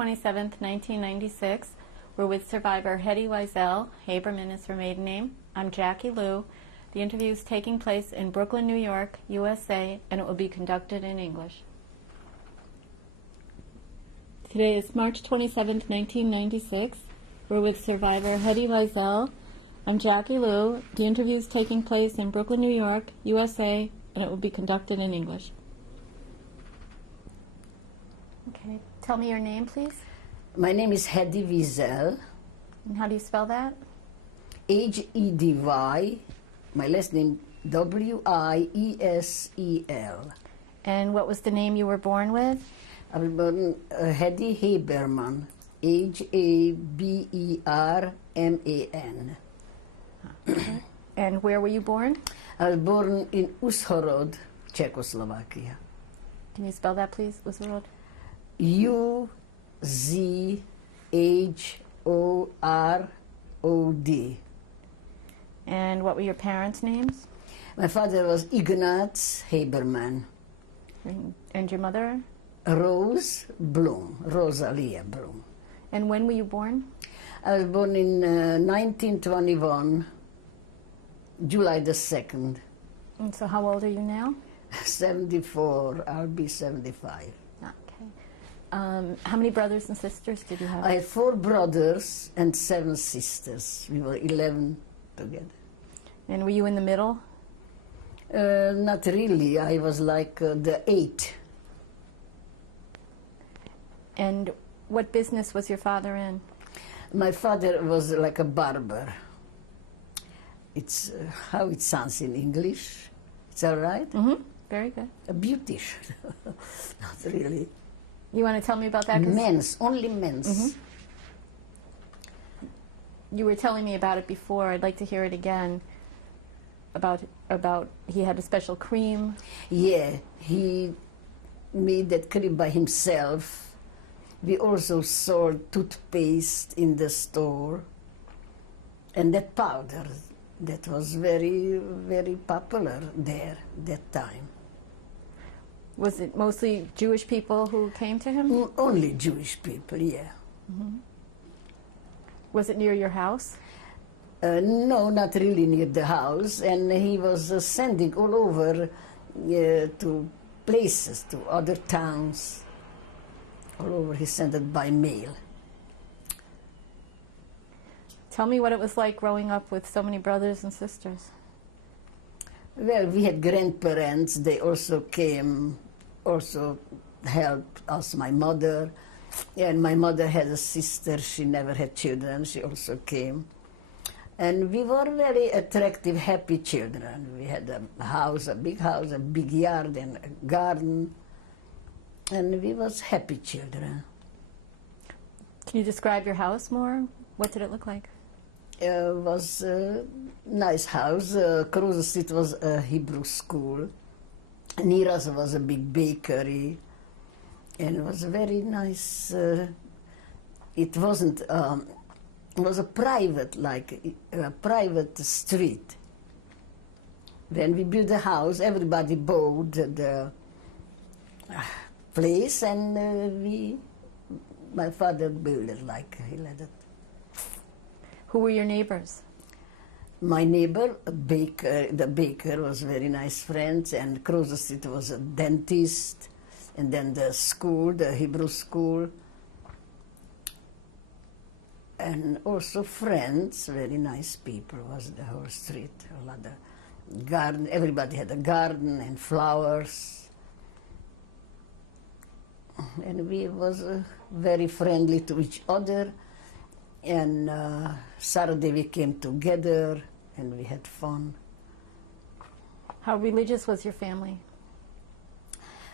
27th, 1996. We're with survivor Hedy Wiesel. Haberman is her maiden name. I'm Jackie Lou. The interview is taking place in Brooklyn, New York, USA, and it will be conducted in English. Today is March 27th, 1996. We're with survivor Hedy Wiesel. I'm Jackie Lou. The interview is taking place in Brooklyn, New York, USA, and it will be conducted in English. Okay, tell me your name, please. My name is Hedy Wiesel. And how do you spell that? H-E-D-Y. My last name, W-I-E-S-E-L. And what was the name you were born with? I was born Hedy Haberman. H-A-B-E-R-M-A-N. Okay. And where were you born? I was born in Uzhhorod, Czechoslovakia. Can you spell that, please, Uzhhorod? U-Z-H-O-R-O-D. And what were your parents' names? My father was Ignaz Haberman. And your mother? Rose Bloom, Rosalia Bloom. And when were you born? I was born in 1921, July the 2nd. And so how old are you now? 74, I'll be 75. Okay. How many brothers and sisters did you have? I had 4 brothers and 7 sisters. We were 11 together. And were you in the middle? Not really. I was like the 8th. And what business was your father in? My father was like a barber. It's how it sounds in English. It's all right? Mm-hmm. Very good. A beautician. Not really. You want to tell me about that? Men's, only men's. Mm-hmm. You were telling me about it before. I'd like to hear it again. About he had a special cream. Yeah, he made that cream by himself. We also sold toothpaste in the store. And that powder, that was very, very popular there that time. Was it mostly Jewish people who came to him? Only Jewish people, yeah. Mm-hmm. Was it near your house? No, not really near the house. And he was sending all over to places, to other towns. All over, he sent it by mail. Tell me what it was like growing up with so many brothers and sisters. Well, we had grandparents. They also came, also helped us, my mother. And my mother had a sister. She never had children. She also came. And we were very attractive, happy children. We had a house, a big yard, and a garden. And we was happy children. Can you describe your house more? What did it look like? It was a nice house. Cross Street was a Hebrew school. Near us was a big bakery. And it was very nice. It wasn't, it was a private, like a private street. When we built the house, everybody bought the place, and my father built it like he let it. Who were your neighbors? My neighbor, the baker was very nice friends, and across the street was a dentist, and then the school, the Hebrew school, and also friends, very nice people was the whole street. A lot of garden, everybody had a garden and flowers. And we was very friendly to each other. And Saturday we came together and we had fun. How religious was your family?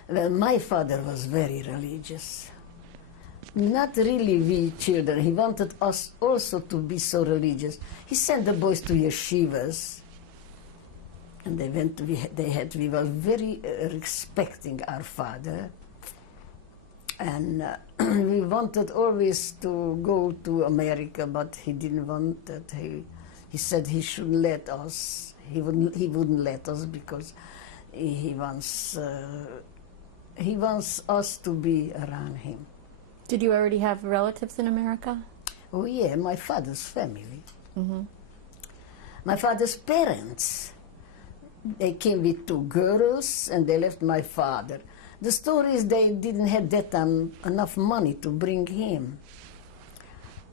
Well, my father was very religious. Not really we children. He wanted us also to be so religious. He sent the boys to yeshivas. And they went, we were very respecting our father. And we wanted always to go to America, but he didn't want that. He said he shouldn't let us. He wouldn't let us because he wants us to be around him. Did you already have relatives in America? Oh yeah, my father's family. Mm-hmm. My father's parents. They came with two girls and they left my father. The story is they didn't have that enough money to bring him.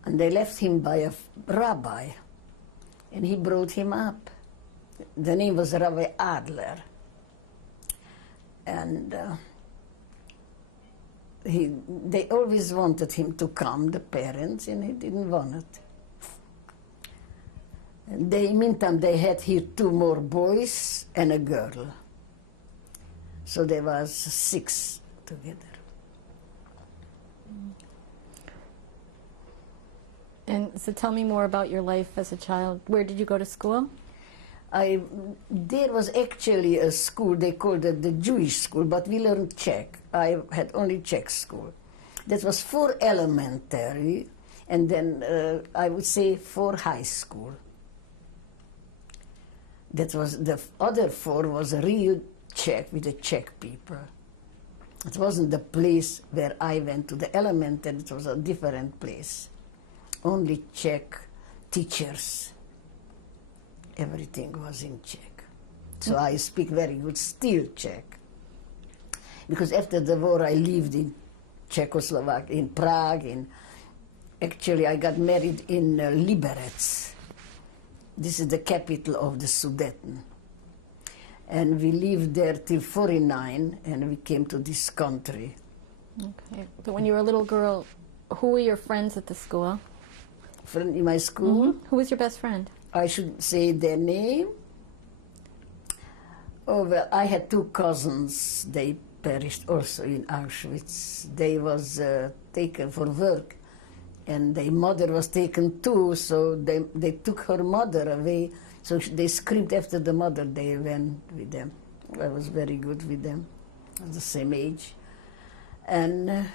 And they left him by a rabbi. And he brought him up. The name was Rabbi Adler. And they always wanted him to come, the parents, and he didn't want it. Meantime, they had here two more boys and a girl. So there was 6 together. And so tell me more about your life as a child. Where did you go to school? There was actually a school, they called it the Jewish school, but we learned Czech. I had only Czech school. That was 4 elementary, and then I would say 4 high school. That was, the other 4 was real Czech, with the Czech people. It wasn't the place where I went to the elementary, it was a different place. Only Czech teachers. Everything was in Czech. So I speak very good still Czech. Because after the war I lived in Czechoslovakia, in Prague, actually I got married in Liberec. This is the capital of the Sudeten. And we lived there till 49 and we came to this country. Okay. But when you were a little girl, who were your friends at the school? Friend in my school? Mm-hmm. Who was your best friend? I should say their name. Oh, well, I had 2 cousins. They perished also in Auschwitz. They was taken for work. And their mother was taken too, so they took her mother away. So they screamed after the mother. They went with them. I was very good with them. I was the same age. And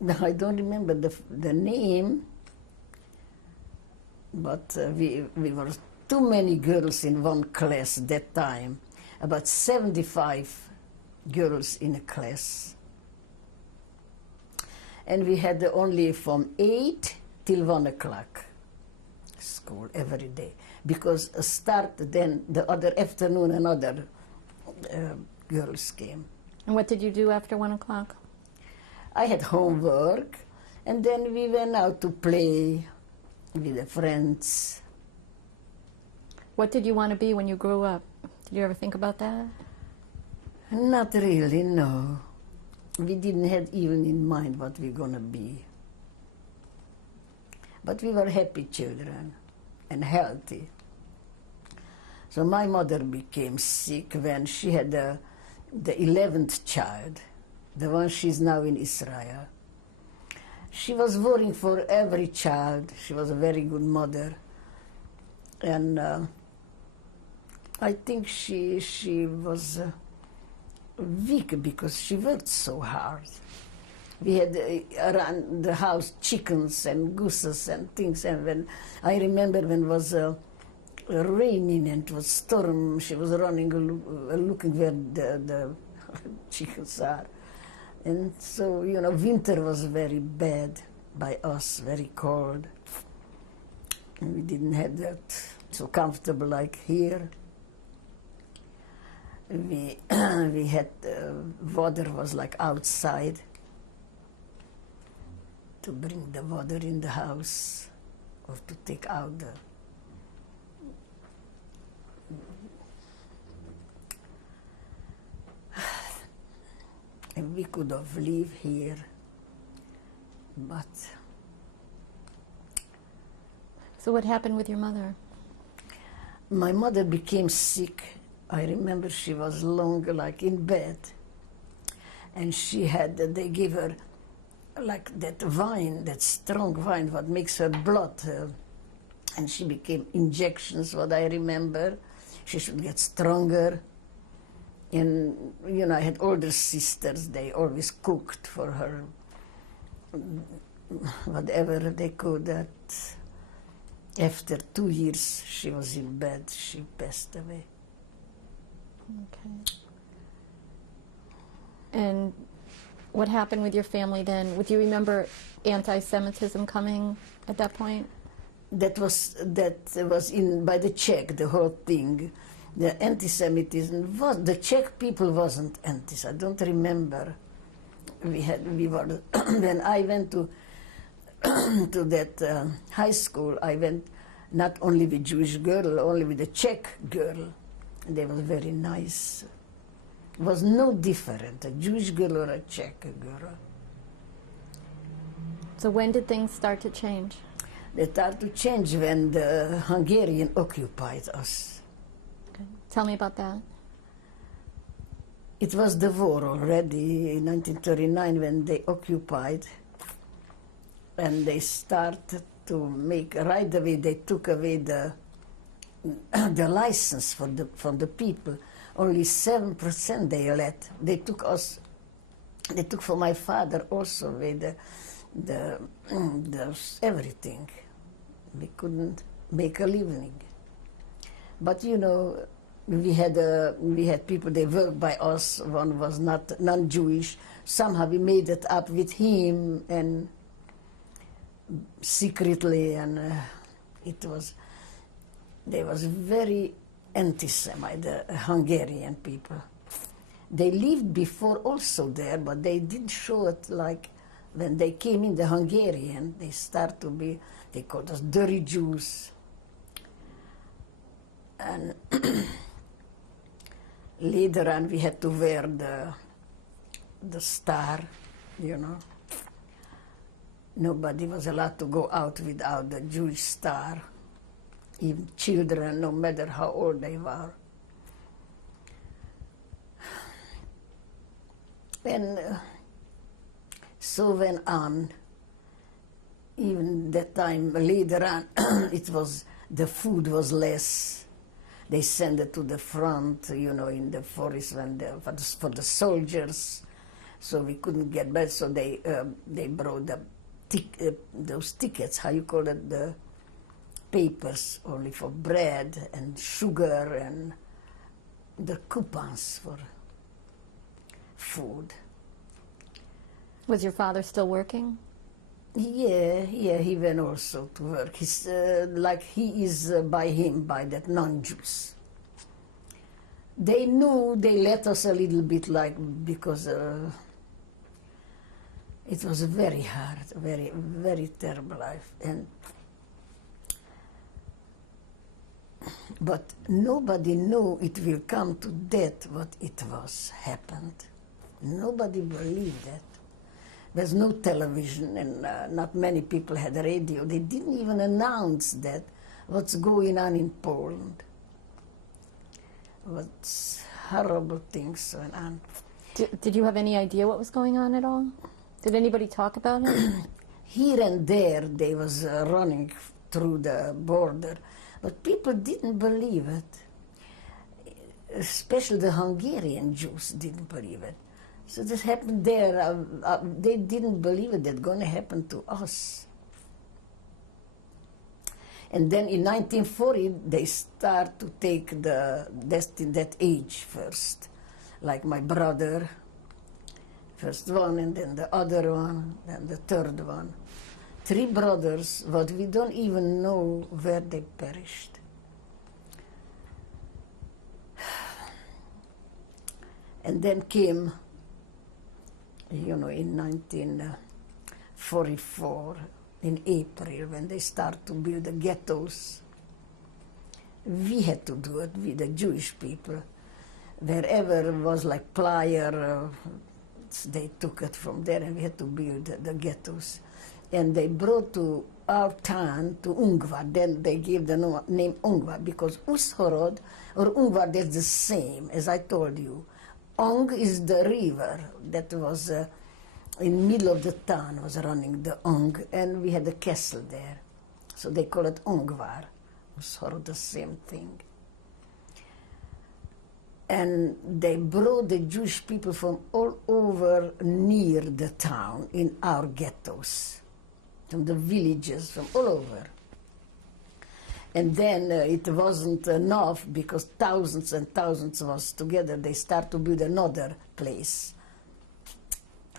now I don't remember the name. But we were too many girls in one class that time. About 75 girls in a class. And we had only from 8 till 1 o'clock school every day. Because start then the other afternoon another girls came. And what did you do after 1 o'clock? I had homework and then we went out to play with the friends. What did you want to be when you grew up? Did you ever think about that? Not really, no. We didn't have even in mind what we're gonna be. But we were happy children and healthy. So my mother became sick when she had the 11th child, the one she's now in Israel. She was worrying for every child. She was a very good mother. And I think she was weak because she worked so hard. We had around the house chickens and gooses and things. And when I remember when it was raining and it was storm, she was running, looking where the chickens are. And so, you know, winter was very bad by us, very cold. And we didn't have that so comfortable like here. We had, water was like outside to bring the water in the house or to take out the... And we could have lived here, but... So what happened with your mother? My mother became sick. I remember she was long, like in bed. And she had, they gave her like that wine, that strong wine, what makes her blood. And she became injections, what I remember. She should get stronger. And, you know, I had older sisters, they always cooked for her whatever they could. That after 2 years she was in bed, she passed away. Okay. And What happened with your family then? Do you remember anti-Semitism coming at that point? That was in by the Czech, the whole thing. The anti-Semitism was, the Czech people wasn't anti. I don't remember. We were when I went to to that high school. I went not only with Jewish girl, only with a Czech girl. They were very nice. It was no different, a Jewish girl or a Czech girl. So when did things start to change? They started to change when the Hungarian occupied us. Okay. Tell me about that. It was the war already in 1939 when they occupied, and they started to make, right away they took away the license from the people. Only 7% they let. They took for my father also away the everything. We couldn't make a living. But you know, we had people, they worked by us. One was non-Jewish. Somehow we made it up with him and secretly, and they was very anti-Semite, the Hungarian people. They lived before also there, but they didn't show it. Like when they came in, the Hungarian, they start to be, they called us dirty Jews. And later on we had to wear the star, you know. Nobody was allowed to go out without the Jewish star, even children, no matter how old they were. And so went on. Even that time later on, the food was less. They sent it to the front, you know, in the forest for the soldiers. So we couldn't get back. So they brought those tickets, how you call it, the papers only for bread and sugar and the coupons for food. Was your father still working? Yeah, he went also to work. He's like he is by that non-Jews. They knew, they let us a little bit, like, because it was very hard, very, very terrible life. But nobody knew it will come to that, what it was happened. Nobody believed that. There's no television, and not many people had a radio. They didn't even announce that, what's going on in Poland. What horrible things went on. Did you have any idea what was going on at all? Did anybody talk about it? Here and there, they was running through the border, but people didn't believe it. Especially the Hungarian Jews didn't believe it. So this happened there. They didn't believe it. That's going to happen to us. And then in 1940, they start to take that age first. Like my brother, first one, and then the other one, and the third one. 3 brothers, but we don't even know where they perished. And then came, you know, in 1944, in April, when they start to build the ghettos. We had to do it with the Jewish people. Wherever was like Plyer, they took it from there, and we had to build the ghettos. And they brought to our town, to Ungvar. Then they gave the name Ungvar, because Ushorod or Ungvar, that's the same, as I told you. Ung is the river that was in middle of the town, was running the Ung, and we had a castle there. So they call it Ungvar. Ushorod, the same thing. And they brought the Jewish people from all over near the town in our ghettos, from the villages, from all over. And then it wasn't enough, because thousands and thousands of us together, they start to build another place.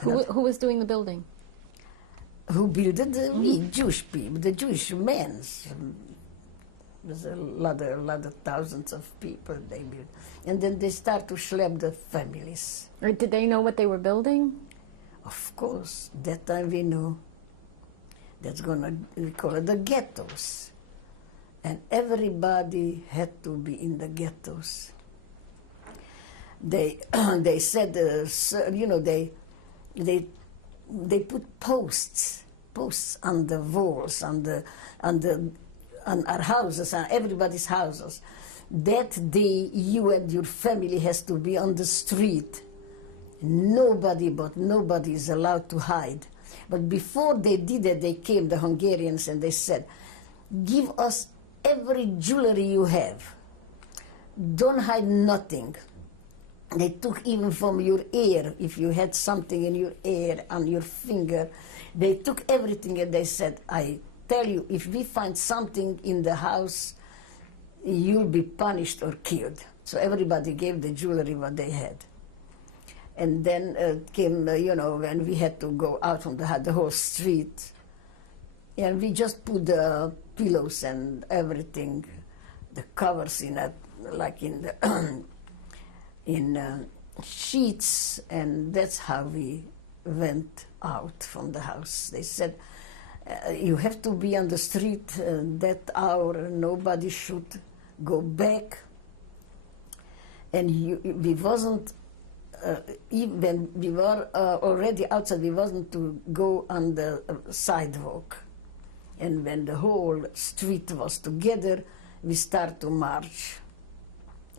Who was doing the building? Who built it? We Jewish people, the Jewish men. There's a lot of thousands of people they built. And then they start to schlep the families. Or did they know what they were building? Of course, that time we knew. We call it the ghettos. And everybody had to be in the ghettos. They said, they put posts on the walls, on our houses, on everybody's houses. That day, you and your family has to be on the street. Nobody is allowed to hide. But before they did it, they came, the Hungarians, and they said, give us every jewelry you have. Don't hide nothing. They took even from your ear, if you had something in your ear, on your finger, they took everything and they said, I tell you, if we find something in the house, you'll be punished or killed. So everybody gave the jewelry what they had. And then came, when we had to go out from the whole street, and we just put the pillows and everything, the covers in it, like in the in sheets, and that's how we went out from the house. They said, you have to be on the street that hour, nobody should go back. And we wasn't, even we were already outside, we wasn't to go on the sidewalk. And when the whole street was together, we start to march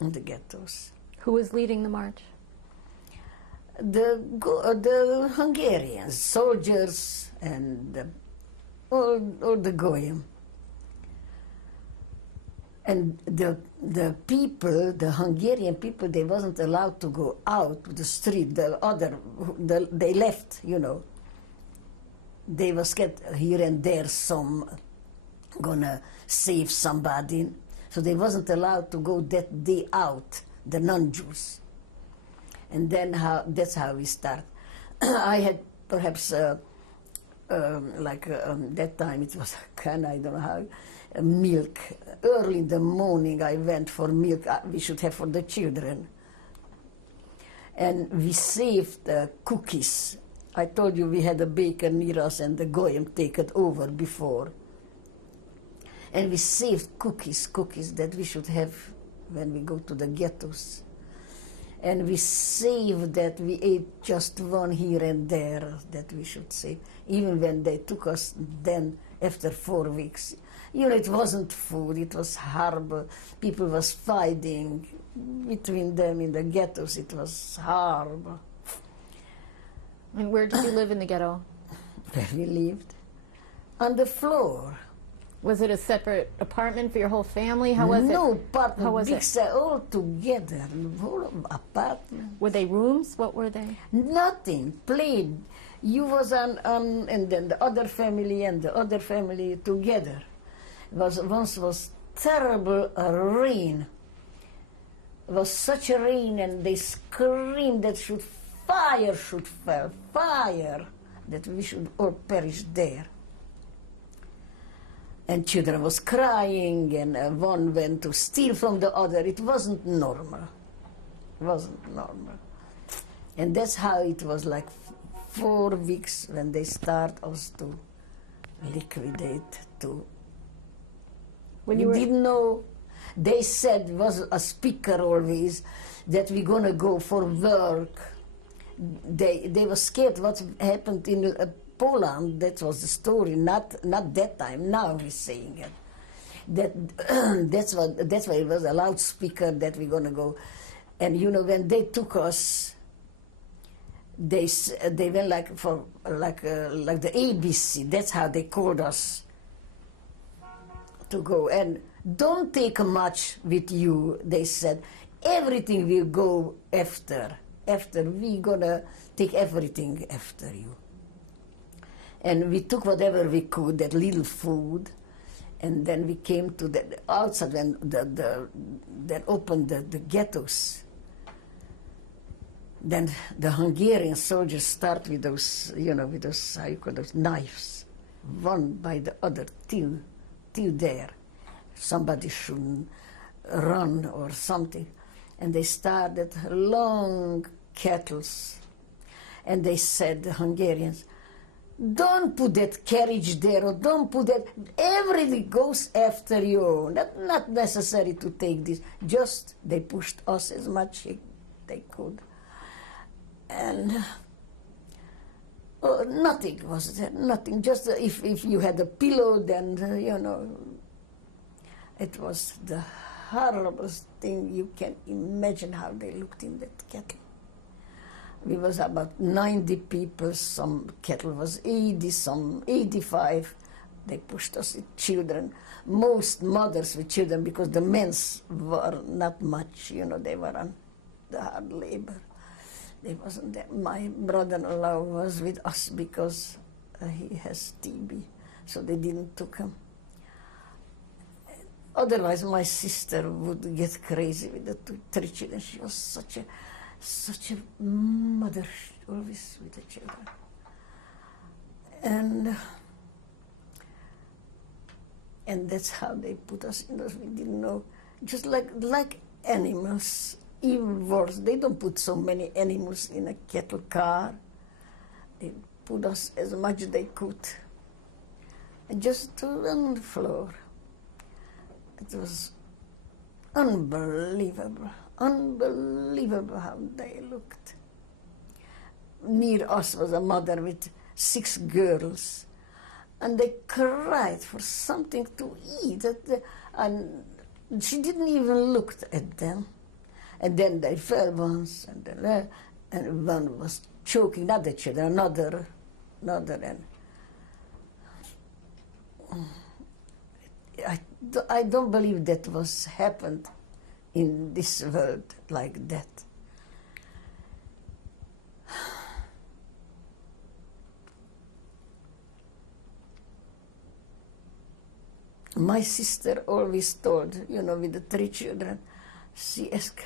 in the ghettos. Who was leading the march? The Hungarians, soldiers, and all the Goyim. And the people, the Hungarian people, they wasn't allowed to go out to the street. They left, They were scared here and there, some gonna save somebody. So they wasn't allowed to go that day out, the non-Jews. And then that's how we start. I had perhaps, that time it was a can, I don't know how, milk. Early in the morning I went for milk we should have for the children. And we saved cookies. I told you we had a baker near us and the Goyim take it over before. And we saved cookies that we should have when we go to the ghettos. And we saved that, we ate just one here and there that we should save. Even when they took us then after 4 weeks. It wasn't food, it was horrible. People was fighting between them in the ghettos, it was horrible. And where did you live in the ghetto? Where we lived? On the floor. Was it a separate apartment for your whole family? How was it? No apartment, How was big it? set, all together, whole apartment. Were they rooms? What were they? Nothing, plain. You was on, and then the other family and the other family together. Once was terrible rain. It was such a rain, and they screamed that fire should fall, fire, that we should all perish there. And children was crying, and one went to steal from the other. It wasn't normal. It wasn't normal. And that's how it was like 4 weeks when they start us to liquidate, to... When we you were didn't know. They said, was a speaker always, that we're going to go for work. They were scared what happened in Poland. That was the story, not that time. Now we're saying it. That's why it was a loudspeaker that we're going to go. And when they took us, they went like the ABC. That's how they called us to go. And don't take much with you, they said. Everything will go after. We're gonna take everything after you. And we took whatever we could, that little food, and then we came to the outside when that opened the ghettos. Then the Hungarian soldiers start with those, with those, how you call those, knives, one by the other, till there. Somebody shouldn't run or something. And they started long kettles. And they said, the Hungarians, don't put that carriage there, or don't put that, everything goes after you. Not necessary to take this. Just, they pushed us as much as they could. And nothing was there, nothing. Just if you had a pillow, then, it was the horriblest thing you can imagine how they looked in that kettle. We was about 90 people, some kettle was 80, some 85. They pushed us with children, most mothers with children, because the men were not much, they were on the hard labor. They wasn't there. My brother-in-law was with us because he has TB, so they didn't took him. Otherwise, my sister would get crazy with the 3 children. She was such a mother, always with the children. And that's how they put us in those. We didn't know, just like animals, even worse. They don't put so many animals in a cattle car. They put us as much as they could, and just on the floor. It was unbelievable how they looked. Near us was a mother with 6 girls, and they cried for something to eat, and she didn't even look at them. And then they fell once, and one was choking, not the children, another, and I don't believe that was happened in this world like that. My sister always told, with the 3 children, she asked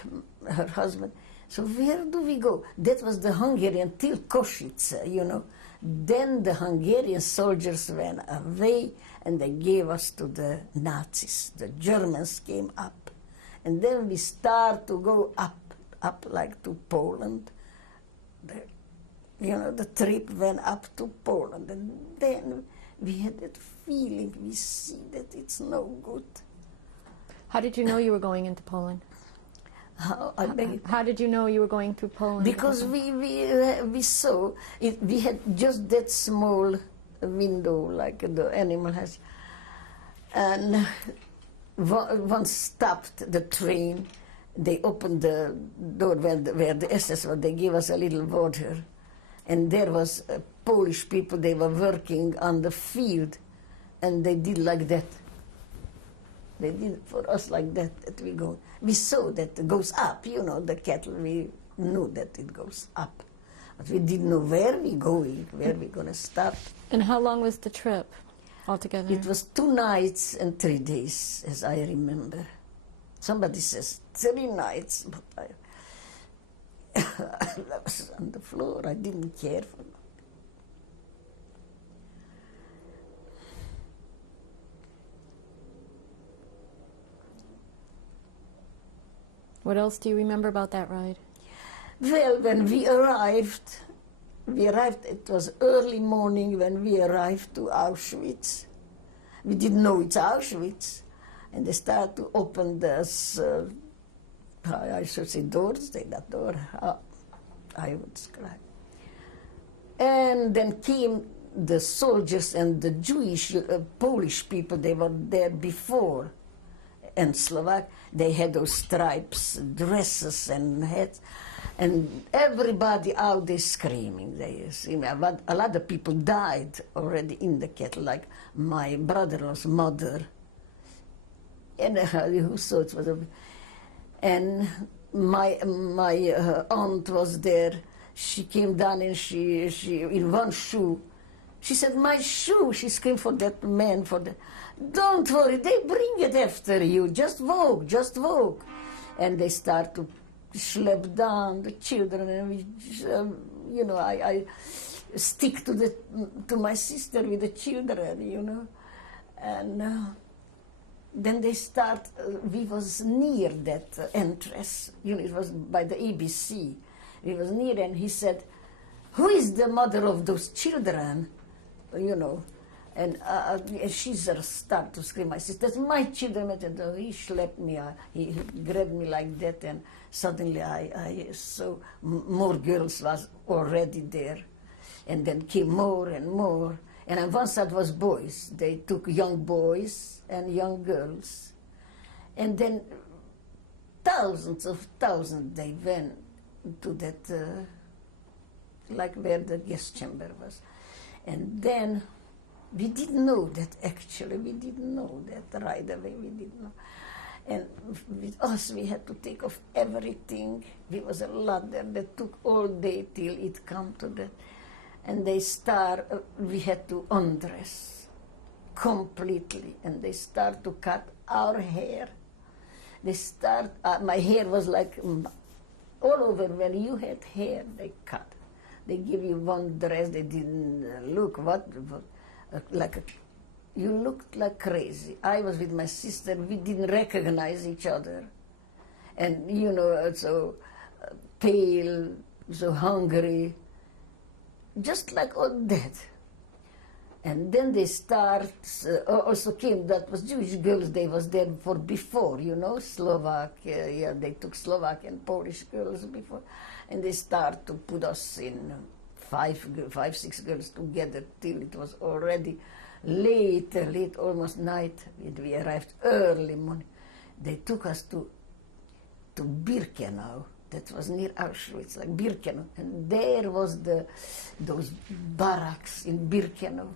her husband, so where do we go? That was the Hungarian till Košice, Then the Hungarian soldiers went away and they gave us to the Nazis. The Germans came up. And then we start to go up like to Poland. The trip went up to Poland. And then we had that feeling, we see that it's no good. How did you know you were going into Poland? How did you know you were going through Poland? Because we saw it. We had just that small window like the animal has, and one stopped the train. They opened the door where the SS was. They gave us a little water, and there was Polish people. They were working on the field, and they did like that. They did for us like that, that we go. We saw that it goes up, the cattle, we knew that it goes up. But we didn't know where we going, where we going to stop. And how long was the trip altogether? It was 2 nights and 3 days, as I remember. Somebody says 3 nights, but I was on the floor, I didn't care for it. What else do you remember about that ride? Well, when we arrived, it was early morning when we arrived to Auschwitz. We didn't know it's Auschwitz. And they started to open this, I should say doors, that door, I would describe. And then came the soldiers and the Jewish, Polish people, they were there before. And Slovak, they had those stripes, dresses and hats, and everybody out there screaming. A lot of people died already in the kettle, like my brother-in-law's mother, and who saw it was and my aunt was there. She came down and she in one shoe. She said, "My shoe!" She screamed for that man, "Don't worry, they bring it after you. Just walk, just walk." And they start to slept down the children, and we, you know, I stick to my sister with the children, you know, and then they start. We was near that entrance, you know, it was by the ABC. We was near, and he said, "Who is the mother of those children?" You know. And she started to scream. My sister, "That's my children." And he slapped me. He grabbed me like that, and suddenly I saw more girls was already there, and then came more and more. And on one side was boys. They took young boys and young girls, and then thousands of thousands they went to that, like where the guest chamber was, and then. We didn't know that actually. We didn't know that right away. We didn't know. And with us, we had to take off everything. There was a ladder that took all day till it come to that. And we had to undress completely. And they start to cut our hair. My hair was like all over. When you had hair, they cut. They give you one dress. They didn't look you looked like crazy. I was with my sister. We didn't recognize each other, and you know, so pale, so hungry, just like all that. And then they also came. That was Jewish girls. They was there before, you know, Slovak. Yeah, they took Slovak and Polish girls before, and they start to put us in. Five, 6 girls together till it was already late, almost night. We arrived early morning. They took us to Birkenau. That was near Auschwitz, like Birkenau. And there was those barracks in Birkenau.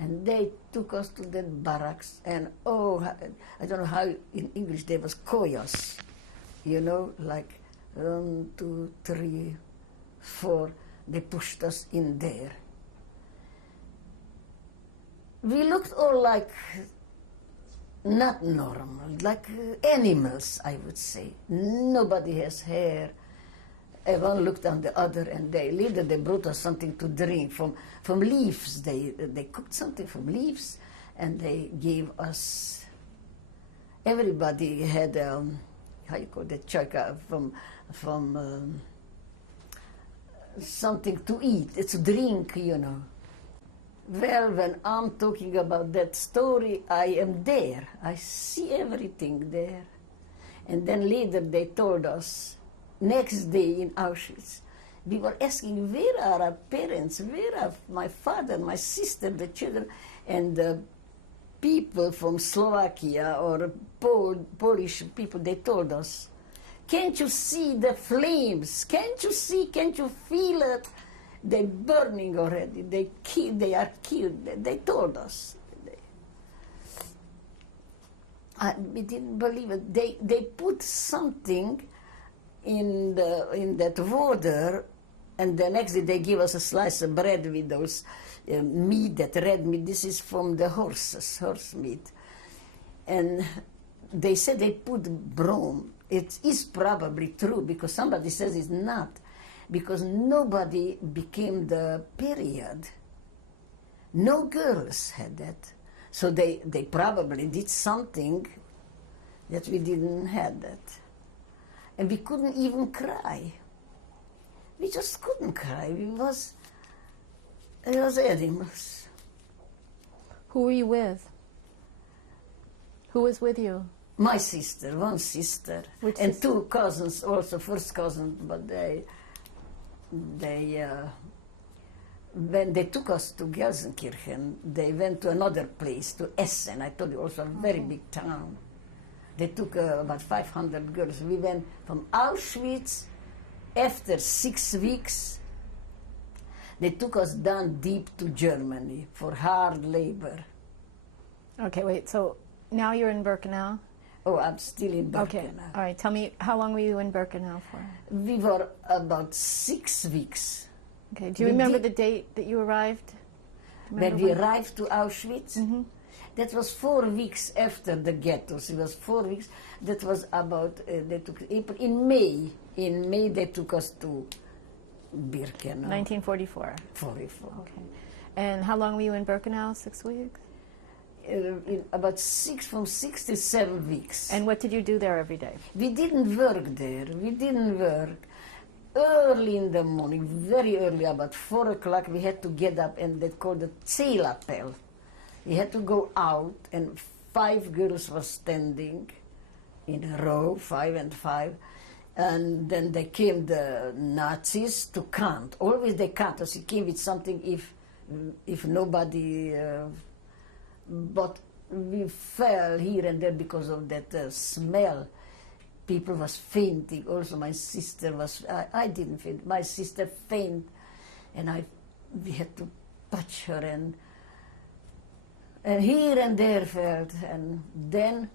And they took us to that barracks. And I don't know how in English there was koyos. You know, like 1, 2, 3, 4. They pushed us in there. We looked all like not normal, like animals, I would say. Nobody has hair. One looked on the other, and later they brought us something to drink from leaves. They cooked something from leaves, and they gave us. Everybody had how you call that, chaka from something to eat. It's a drink, you know. Well, when I'm talking about that story, I am there. I see everything there. And then later they told us, next day in Auschwitz, we were asking, where are our parents? Where are my father, my sister, the children, and the people from Slovakia or Polish people? They told us, can't you see the flames? Can't you see? Can't you feel it? They're burning already. They are killed. They told us. We didn't believe it. They put something in that water, and the next day they give us a slice of bread with those meat, that red meat. This is from the horse meat. And they said they put brome. It is probably true, because somebody says it's not, because nobody became the period. No girls had that. So they probably did something that we didn't have that. And we couldn't even cry. We just couldn't cry. It was animals. Who were you with? Who was with you? My sister, one sister, Which and sister? 2 cousins, also first cousins, but they when they took us to Gelsenkirchen, they went to another place, to Essen. I told you, also a very big town. They took about 500 girls. We went from Auschwitz. After 6 weeks, they took us down deep to Germany for hard labor. Okay, wait, so now you're in Birkenau? Oh, I'm still in Birkenau. Okay, all right, tell me, how long were you in Birkenau for? We were about 6 weeks. Okay, do you remember the date that you arrived? When we arrived to Auschwitz, That was 4 weeks after the ghettos. It was 4 weeks. That was about, they took April. In May they took us to Birkenau. 1944. 44. Okay. And how long were you in Birkenau? 6 weeks? About from 6 to 7 weeks. And what did you do there every day? We didn't work there. We didn't work. Early in the morning, very early, about 4 o'clock, we had to get up, and they called the Zählappell. We had to go out, and 5 girls were standing in a row, 5 and 5. And then they came, the Nazis, to count. Always they count us. He came with something if nobody... but we fell here and there because of that smell. People was fainting. Also, my sister was. I didn't faint. My sister fainted, and we had to touch her and here and there felt. And then,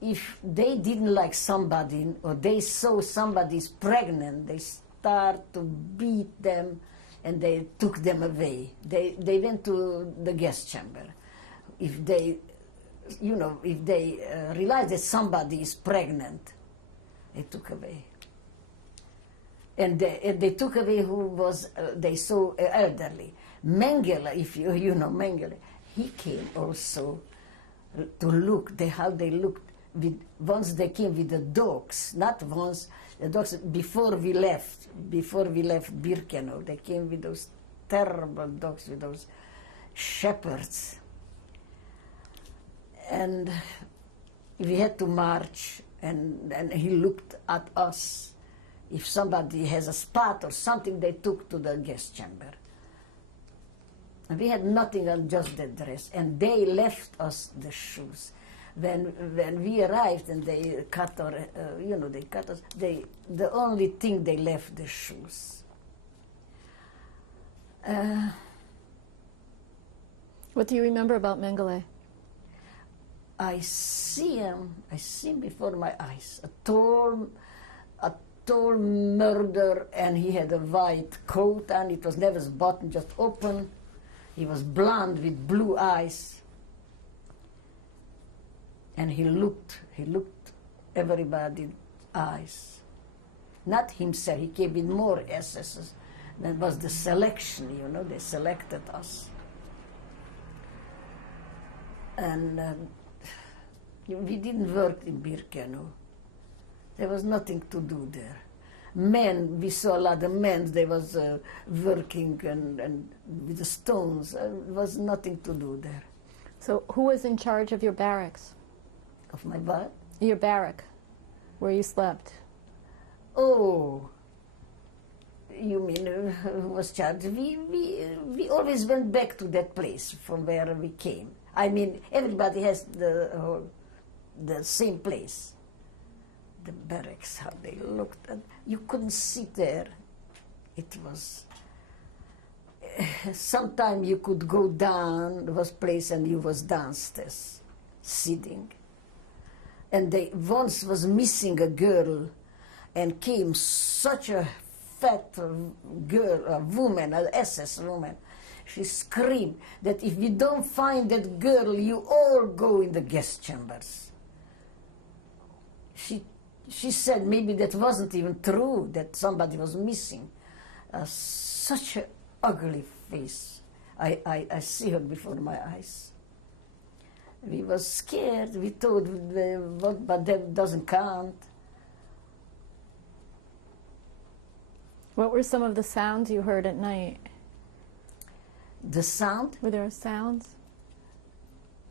if they didn't like somebody or they saw somebody's pregnant, they start to beat them, and they took them away. They went to the gas chamber. If they, realize that somebody is pregnant, they took away. And they took away who was, they saw elderly. Mengele, if you know Mengele, he came also to look, how they looked. Once they came with the dogs, not once, the dogs, before we left Birkenau, they came with those terrible dogs, with those shepherds. And we had to march, and he looked at us. If somebody has a spot or something, they took to the gas chamber. And we had nothing on, just the dress, and they left us the shoes. When we arrived and they cut our, they cut us, the only thing they left the shoes. What do you remember about Mengele? I see him before my eyes. A tall murderer, and he had a white coat on. It was never buttoned, just open. He was blonde with blue eyes. And he looked everybody's eyes. Not himself, he came with more SSs. That was the selection, they selected us. And we didn't work in Birkenau. There was nothing to do there. Men, we saw a lot of men, they was working and with the stones. There was nothing to do there. So who was in charge of your barracks? Of my what? Your barrack, where you slept. Oh, you mean who was charged? We always went back to that place from where we came. I mean, everybody has the same place. The barracks, how they looked. And you couldn't sit there. It was... Sometime you could go down, there was place, and you was downstairs, sitting. And they once was missing a girl, and came such a fat girl, a woman, an SS woman. She screamed that if we don't find that girl, you all go in the gas chambers. She said maybe that wasn't even true, that somebody was missing. Such an ugly face. I see her before my eyes. We was scared. We thought, but that doesn't count. What were some of the sounds you heard at night? The sound? Were there sounds?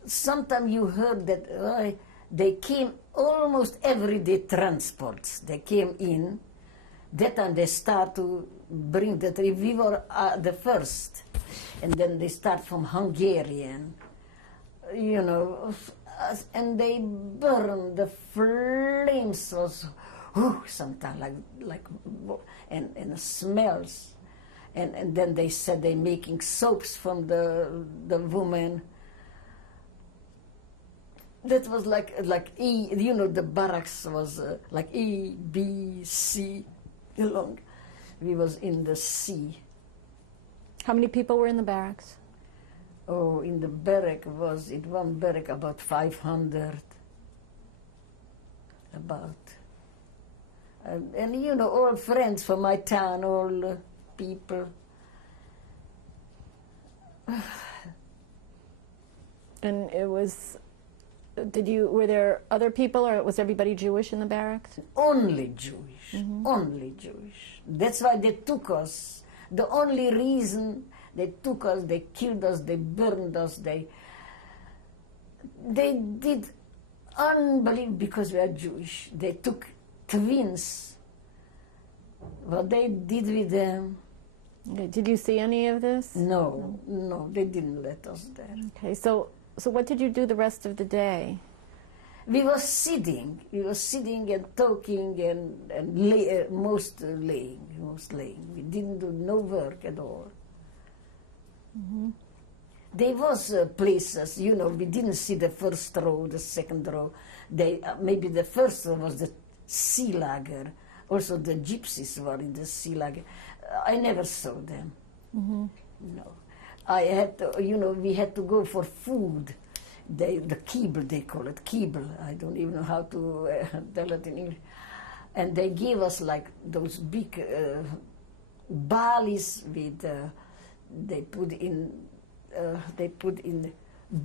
Sometimes you heard that they came almost everyday transports. They came in. That time they start to bring the tree. We were the first. And then they start from Hungarian. And they burned. The flames was, sometimes like and the smells. And then they said they're making soaps from the woman. That was like E, the barracks was like E, B, C, along. We was in the C. How many people were in the barracks? Oh, in the barrack was, in one barrack about 500. About. And you know, all friends from my town, all people. And it was, were there other people, or was everybody Jewish in the barracks? Only Jewish, only Jewish. That's why they took us. The only reason they took us, they killed us, they burned us, they did unbelievable because we are Jewish. They took twins. What they did with them. Okay. Did you see any of this? No, they didn't let us there. Okay, so what did you do the rest of the day? We were sitting and talking and most laying. We didn't do no work at all. There was places, you know, we didn't see the first row, the second row. Maybe the first row was the sea lager. Also the gypsies were in the sea lager. I never saw them. No. I had to, you know, we had to go for food. The kibble, they call it, kibble. I don't even know how to tell it in English. And they gave us like those big balies with, they put in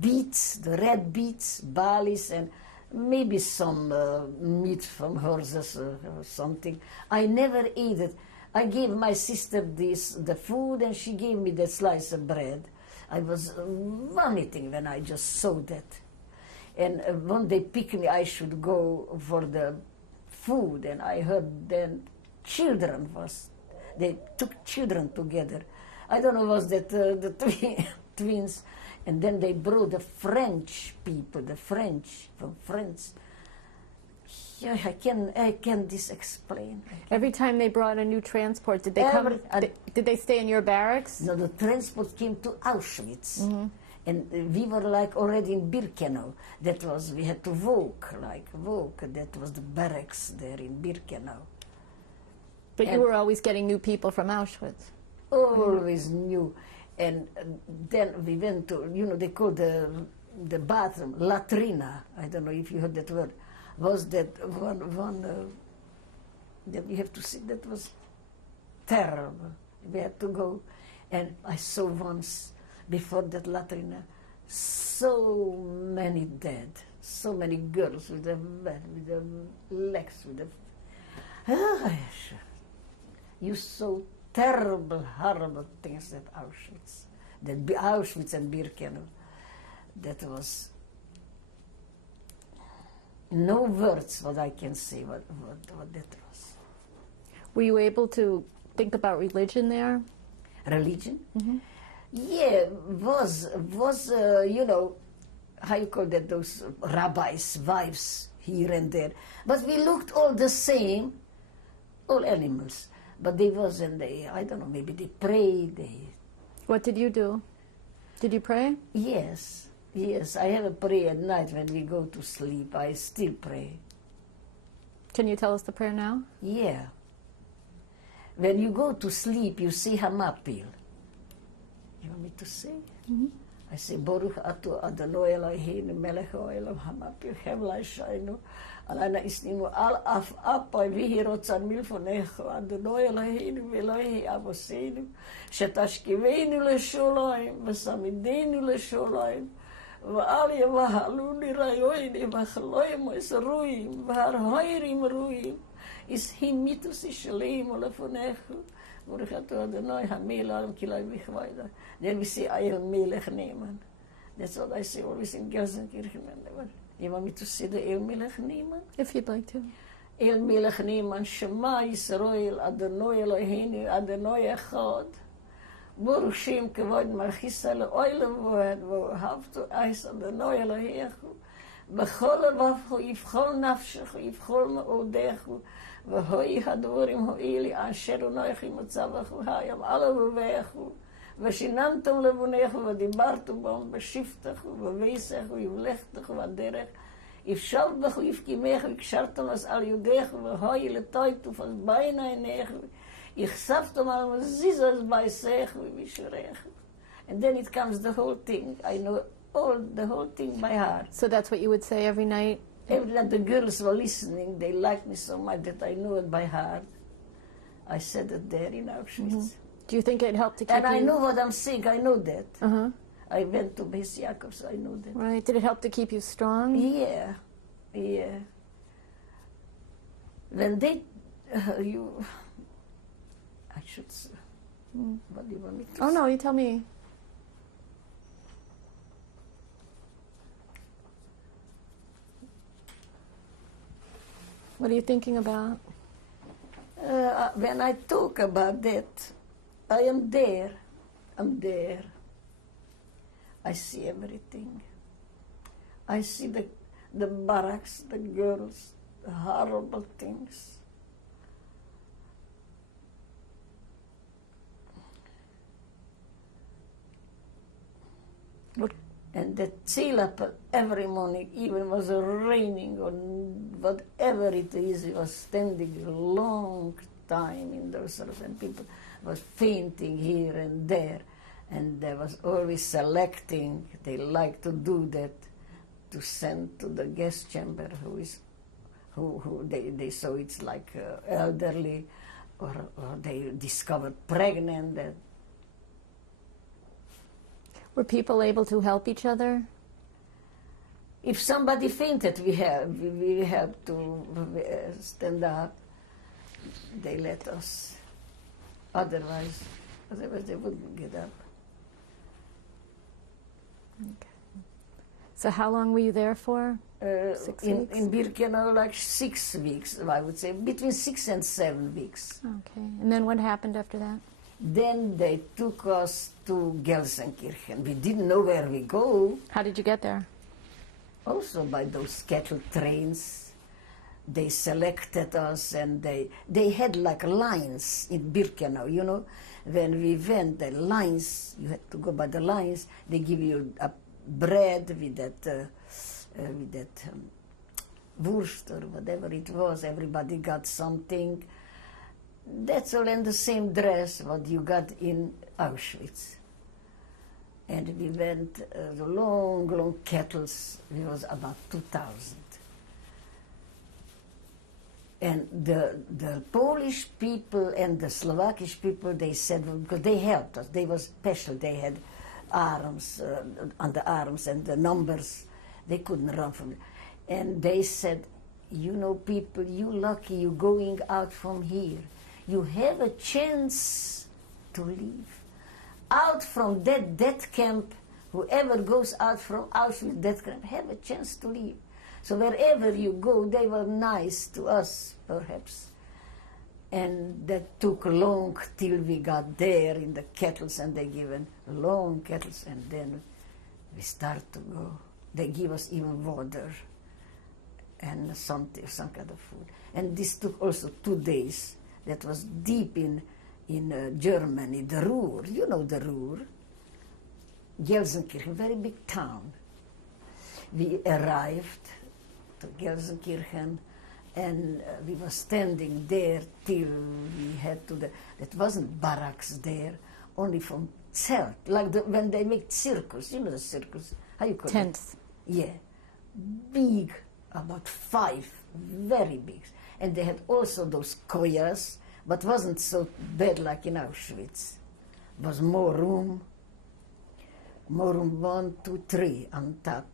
beets, the red beets, balies, and maybe some meat from horses or something. I never ate it. I gave my sister the food, and she gave me the slice of bread. I was vomiting when I just saw that. And when they picked me, I should go for the food, and I heard then they took children together. I don't know, was that the twins? And then they brought the French people, from France. Yeah, I can't explain. Every time they brought a new transport, did they did they stay in your barracks? No, the transport came to Auschwitz. And we were like already in Birkenau. That was, we had to walk. That was the barracks there in Birkenau. But you were always getting new people from Auschwitz. Always new. And then we went to, you know, they call the bathroom, latrina. I don't know if you heard that word. Was that one that you have to see, that was terrible. We had to go, and I saw once, before that latrina, so many dead, so many girls with their legs, you saw terrible, horrible things at Auschwitz. Auschwitz and Birkenau. That was no words what I can say what that was. Were you able to think about religion there? Religion? Yeah, was you know, how you call that, those rabbis' wives here and there. But we looked all the same, all animals. But they wasn't, I don't know, maybe they prayed. What did you do? Did you pray? Yes, I have a prayer at night when we go to sleep. I still pray. Can you tell us the prayer now? Yeah. When you go to sleep, you say Hamapil. You want me to say? I say, Baruch Atu Adonai Eloheinu melech haolam Hamapil Hevlai Shainu Alana Isnimu Al Af Apai Vihirotzan Milfonecho Adonai Eloheinu Velohi Avoseinu Shetashkivenu Lesholayim Vasamidenu Lesholayim Va'al Yavahaluni Rayoini Vachaloim Esruim Var Hoirim Ruim Is Himitus Ishaleim Olefonecho then we say, El Melech Neeman. That's what I say always in Gelsenkirchen. You want me to say the El Melech Neeman? If you'd like to. El Melech Neeman, Shema Yisrael, Adonai Eloheinu, Adonai Echad. Baruch Shem Kavod Malchisa Le'olam Voed, Vo'havtu Eis Adonai Elohechu. B'chol Avavcho, Yivchol Nafshecho, Yivchol Me'odechu. והוי הדבורים הואילי אשר אנוכי מצווך והים על אוהביך ושיננתם לבונך ודיברתם בהם בשבתך ובביסך ובלכתך בדרך יפשט בך ויפקימך וקשרתם אז על ידך והוי לטויטוף אז בין עיניך יחשפתם על מזיז אז בייסך ובישרך And then it comes the whole thing. I know the whole thing by heart. So that's what you would say every night? Every time the girls were listening, they liked me so much that I knew it by heart. I said it there in Auschwitz. Do you think it helped to keep And you... I know what I'm saying, I know that. Uh-huh. I went to Bes Yaakov, so I know that. Right. Did it help to keep you strong? Yeah, yeah. When they, I should say, what do you want me to Oh, say? no, you tell me. What are you thinking about? When I talk about that, I am there. I'm there. I see everything. I see the barracks, the girls, the horrible things. What? And the Zilap every morning, even was raining or whatever it is, it was standing a long time in those cells, and people was fainting here and there, and there was always selecting. They like to do that, to send to the gas chamber who they saw it's like elderly, or they discovered pregnant. That Were people able to help each other? if somebody fainted, we have to stand up. They let us. Otherwise they wouldn't get up. Okay. So how long were you there for? 6 weeks? In Birkenau, like 6 weeks, I would say, between 6 and 7 weeks. Okay. And then what happened after that? Then they took us to Gelsenkirchen. We didn't know where we go. How did you get there? Also by those cattle trains. They selected us, and they had like lines in Birkenau, you know. When we went, the lines, you had to go by the lines. They give you a bread with that wurst or whatever it was. Everybody got something. That's all in the same dress what you got in Auschwitz. And we went the long kettles. It was about 2,000. And the Polish people and the Slovakish people, they said, because they helped us, they were special, they had arms, on the arms and the numbers, they couldn't run from it. And they said, you know, people, you lucky, you going out from here. You have a chance to leave. Out from that death camp, whoever goes out from Auschwitz death camp, have a chance to leave. So wherever you go, they were nice to us, perhaps. And that took long till we got there in the kettles, and they given long kettles, and then we start to go. They give us even water and some kind of food. And this took also 2 days. That was deep in Germany, the Ruhr. You know the Ruhr. Gelsenkirchen, very big town. We arrived to Gelsenkirchen, and we were standing there till we had to that wasn't barracks there, only from zelt, like when they make circus, you know the circus, how you call Tents. it? Yeah, big, about 5, very big. And they had also those koyas, but wasn't so bad like in Auschwitz. Was more room 1, 2, 3 on top.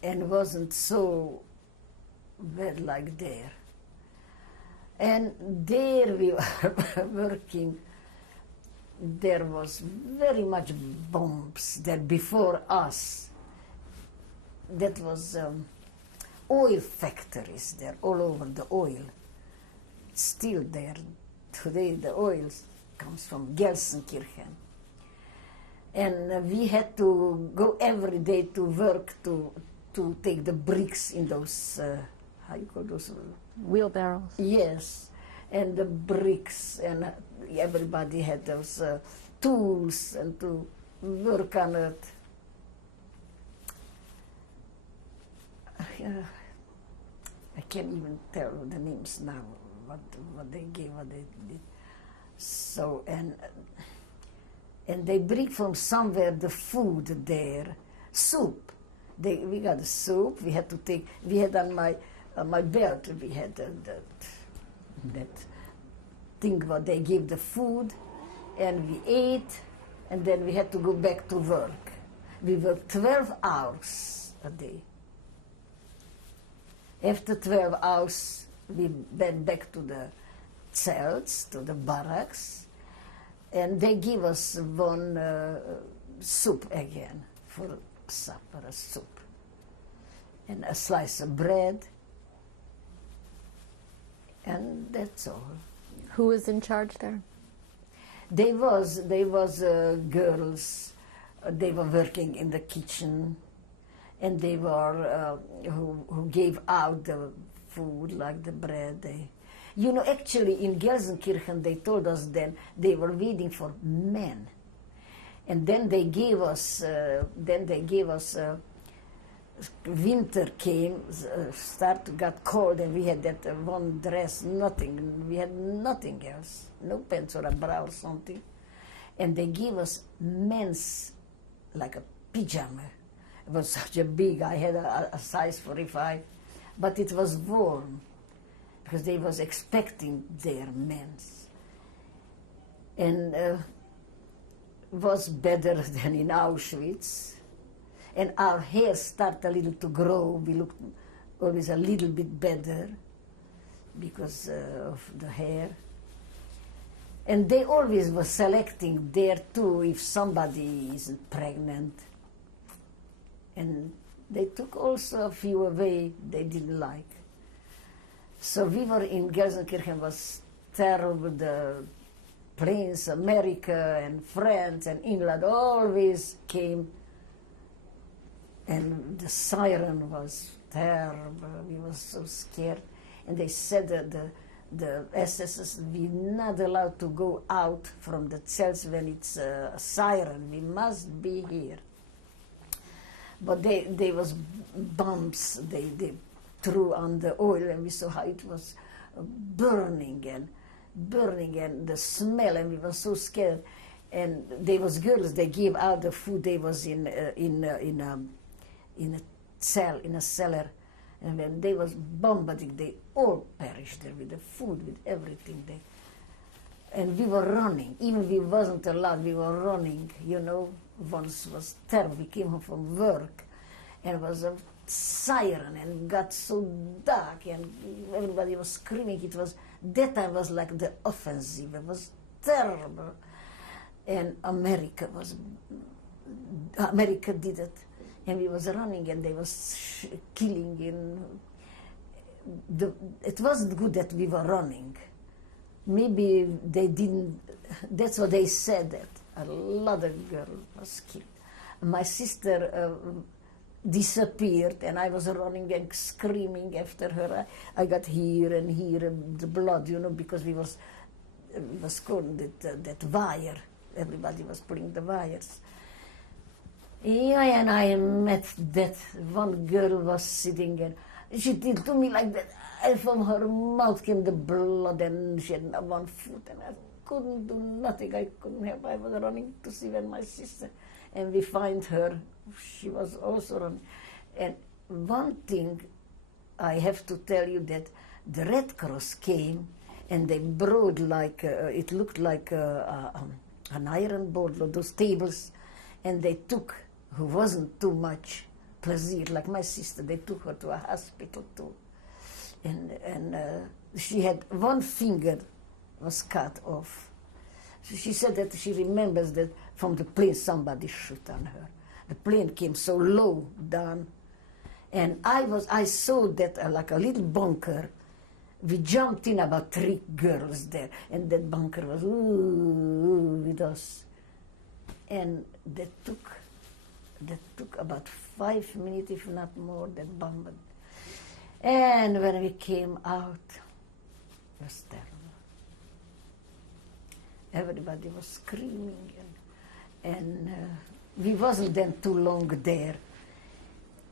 And wasn't so bad like there. And there we were working. There was very much bombs there before us. That was oil factories there, all over the oil. Still there. Today the oil comes from Gelsenkirchen. And we had to go every day to work to take the bricks in those, how you call those? Wheelbarrows. Yes, and the bricks, and everybody had those tools and to work on it. I can't even tell the names now, what they gave, what they did. So, and they bring from somewhere the food there, soup. We got the soup. We had to take. We had on my belt. We had that thing what they gave the food, and we ate, and then we had to go back to work. We worked 12 hours a day. After 12 hours, we went back to the cells, to the barracks, and they give us one soup again for supper, a soup, and a slice of bread, and that's all. Who was in charge there? They was girls. They were working in the kitchen, and they were who gave out the food like the bread. Actually in Gelsenkirchen they told us then they were waiting for men, and then they gave us. Winter came, got cold, and we had that one dress, nothing. We had nothing else, no pants or a bra or something. And they gave us men's, like a pyjama. It was such a big, I had a size 45, but it was warm, because they was expecting their men's. And was better than in Auschwitz. And our hair started a little to grow. We looked always a little bit better because of the hair. And they always were selecting there too if somebody isn't pregnant. And they took also a few away they didn't like. So we were in Gelsenkirchen, was terrible. The planes, America and France and England always came. And the siren was terrible. We were so scared. And they said that the SSs, we're not allowed to go out from the cells when it's a siren. We must be here. But they was bombs they threw on the oil, and we saw how it was burning and the smell, and we were so scared. And there was girls, they gave out the food. They was in a cellar, and when they was bombarding, they all perished there with the food, with everything there. And we were running, even we wasn't allowed, we were running, Once was terrible, we came home from work, and it was a siren, and got so dark, and everybody was screaming. That time was like the offensive, it was terrible. And America did it. And we was running, and they was killing. It wasn't good that we were running. Maybe they didn't. That's what they said. That a lot of girls was killed. My sister disappeared, and I was running and screaming after her. I got here and the blood, because we was calling that wire. Everybody was pulling the wires. Yeah, and I met that one girl was sitting, and she did to me like that, and from her mouth came the blood, and she had one foot, and I couldn't do nothing. I couldn't help. I was running to see when my sister, and we find her. She was also running. And one thing I have to tell you, that the Red Cross came, and they brought like it looked like an iron board, those tables, and they took, who wasn't too much pleasure, like my sister, they took her to a hospital too. And she had one finger was cut off. So she said that she remembers that from the plane somebody shot on her. The plane came so low down, and I saw that like a little bunker. We jumped in, about 3 girls there, and that bunker was with us. And that took about 5 minutes, if not more, that bombed. And when we came out, it was terrible. Everybody was screaming, and we wasn't then too long there.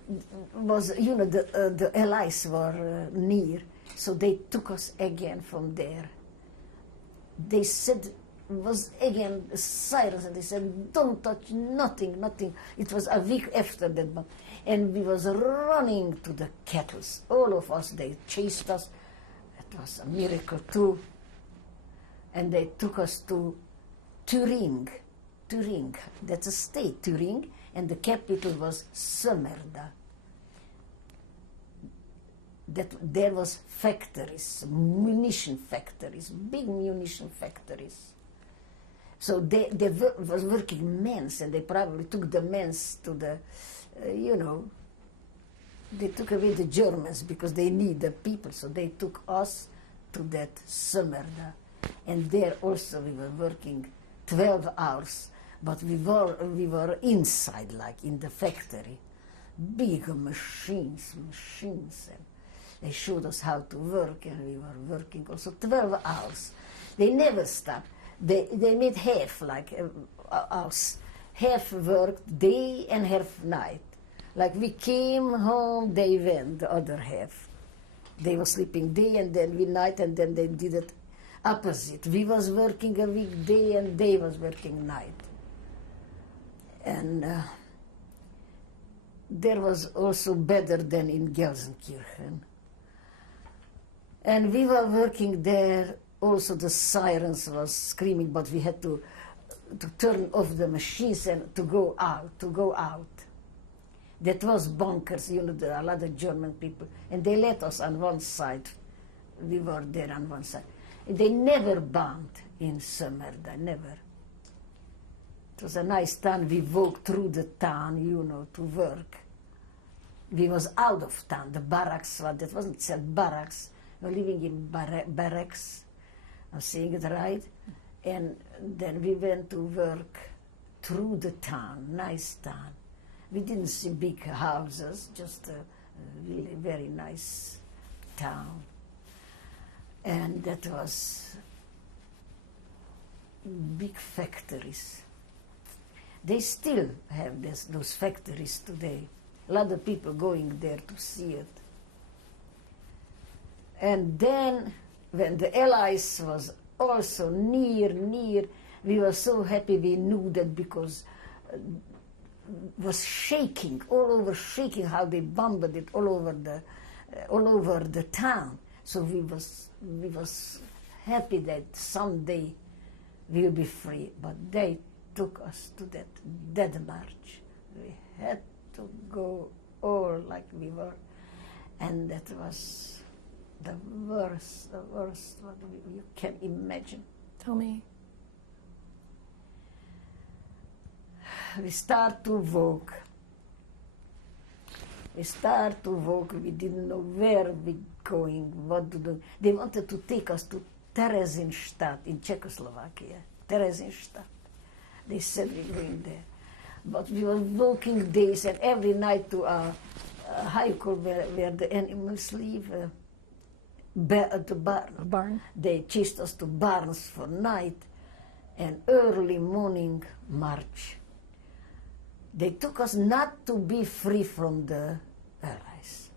The Allies were near, so they took us again from there. They said was again sirens, and they said, don't touch nothing, nothing. It was a week after that bomb. And we was running to the kettles. All of us, they chased us. It was a miracle too. And they took us to Turing. Turing, that's a state, Turing, and the capital was Sömmerda. That there was factories, munition factories, big munition factories. So they was working men, and they probably took the men to the, they took away the Germans because they need the people, so they took us to that Sömmerda. And there also we were working 12 hours, but we were inside, like in the factory. Big machines, and they showed us how to work, and we were working also 12 hours. They never stopped. They made half, like us. Half worked day and half night. Like we came home, they went the other half. They were sleeping day and then we night, and then they did it opposite. We was working a week day and they was working night. And there was also better than in Gelsenkirchen. And we were working there, also the sirens was screaming, but we had to turn off the machines and to go out. That was bunkers, there are a lot of German people, and they let us on one side. We were there on one side. And they never bombed in Sömmerda, never. It was a nice town. We walked through the town, to work. We was out of town. The barracks, that wasn't said barracks. We were living in barracks. I'm saying it right. And then we went to work through the town, nice town. We didn't see big houses, just a really very nice town. And that was big factories. They still have those factories today. A lot of people going there to see it. And then, when the Allies was also near, we were so happy. We knew that because was shaking, all over shaking, how they bombed it all over the town. So we was happy that someday we'll be free. But they took us to that dead march. We had to go all like we were, and that was the worst what you can imagine. Tell me. We start to walk. We didn't know where we going, what to do. They wanted to take us to Theresienstadt in Czechoslovakia. Theresienstadt. They said we're going there. But we were walking days, and every night to a highcall where the animals live, at the barn. A barn. They chased us to barns for night, and early morning march. They took us not to be free from the Allies.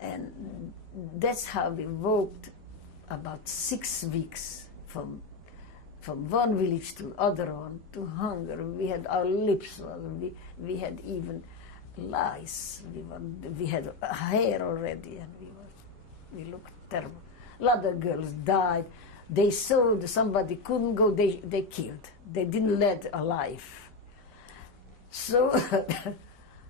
And that's how we walked about 6 weeks from one village to other one, to hunger. We had our lips, we had even lice. We had hair already, and we looked terrible. A lot of girls died. They saw somebody couldn't go, they killed. They didn't let alive. So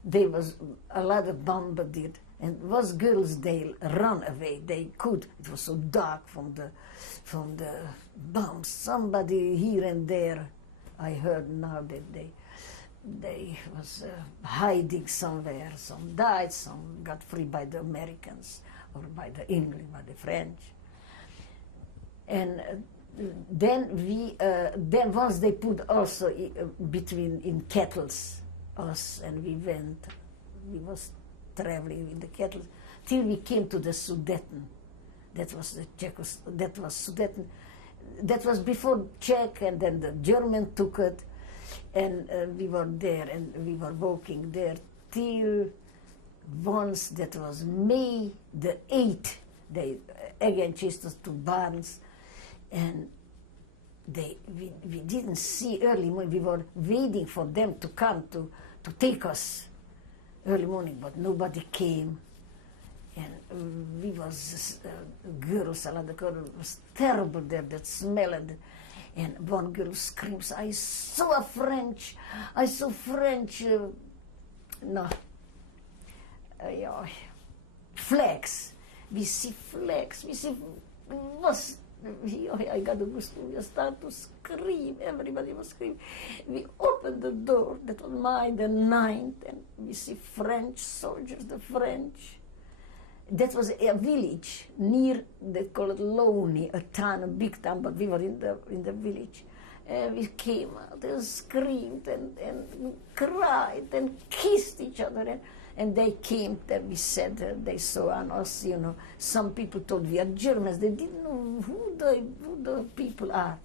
there was a lot of bombarded, and was girls, they run away. They could. It was so dark from the bombs. Somebody here and there, I heard now that they was hiding somewhere. Some died, some got free by the Americans or by the English, by the French. And then once they put also between in kettles us, and we was traveling with the kettles till we came to the Sudeten. That was Sudeten. That was before Czech, and then the German took it, and we were there, and we were walking there till once, that was May the 8th, they again chased us to barns. And we didn't see early morning. We were waiting for them to come to take us early morning, but nobody came. And we was girls, a lot of girls, it was terrible there, that smell. And one girl screams, I saw French. No. Yeah. Flags. We see flags. We see was. I got a goosebumps. We started to scream. Everybody was screaming. We opened the door. That was the 9th, and we see French soldiers. The French. That was a village near. They call it Loney, a town, a big town. But we were in the village. And we came out and screamed and cried and kissed each other. And they came, and we said they saw on us, you know. Some people told we are Germans. They didn't know who the people are.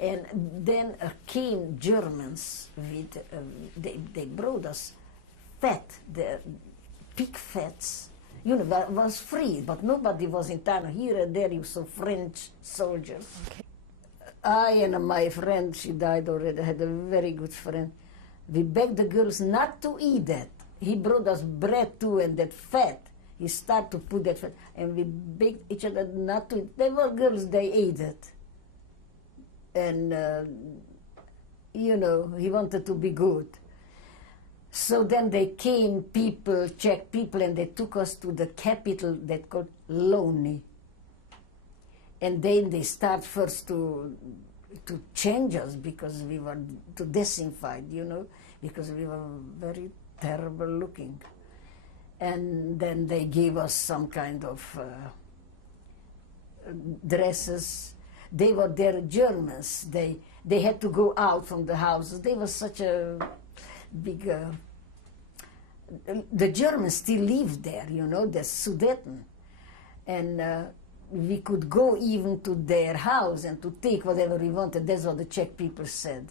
And then came Germans with, they brought us fat, the pig fats. You know, that was free, but nobody was in town. Here and there you saw French soldiers. Okay. I and my friend, she died already, I had a very good friend. We begged the girls not to eat that. He brought us bread too, and that fat. He started to put that fat, and we begged each other not to eat. They were girls, they ate it. And, you know, he wanted to be good. So then they came, Czech people, and they took us to the capital that called Loney. And then they start first to change us because we were to disinfect, you know, because we were very terrible looking. And then they gave us some kind of dresses. They were there Germans. They had to go out from the houses. They were such a big... the Germans still live there, you know, the Sudeten. And we could go even to their house and to take whatever we wanted. That's what the Czech people said.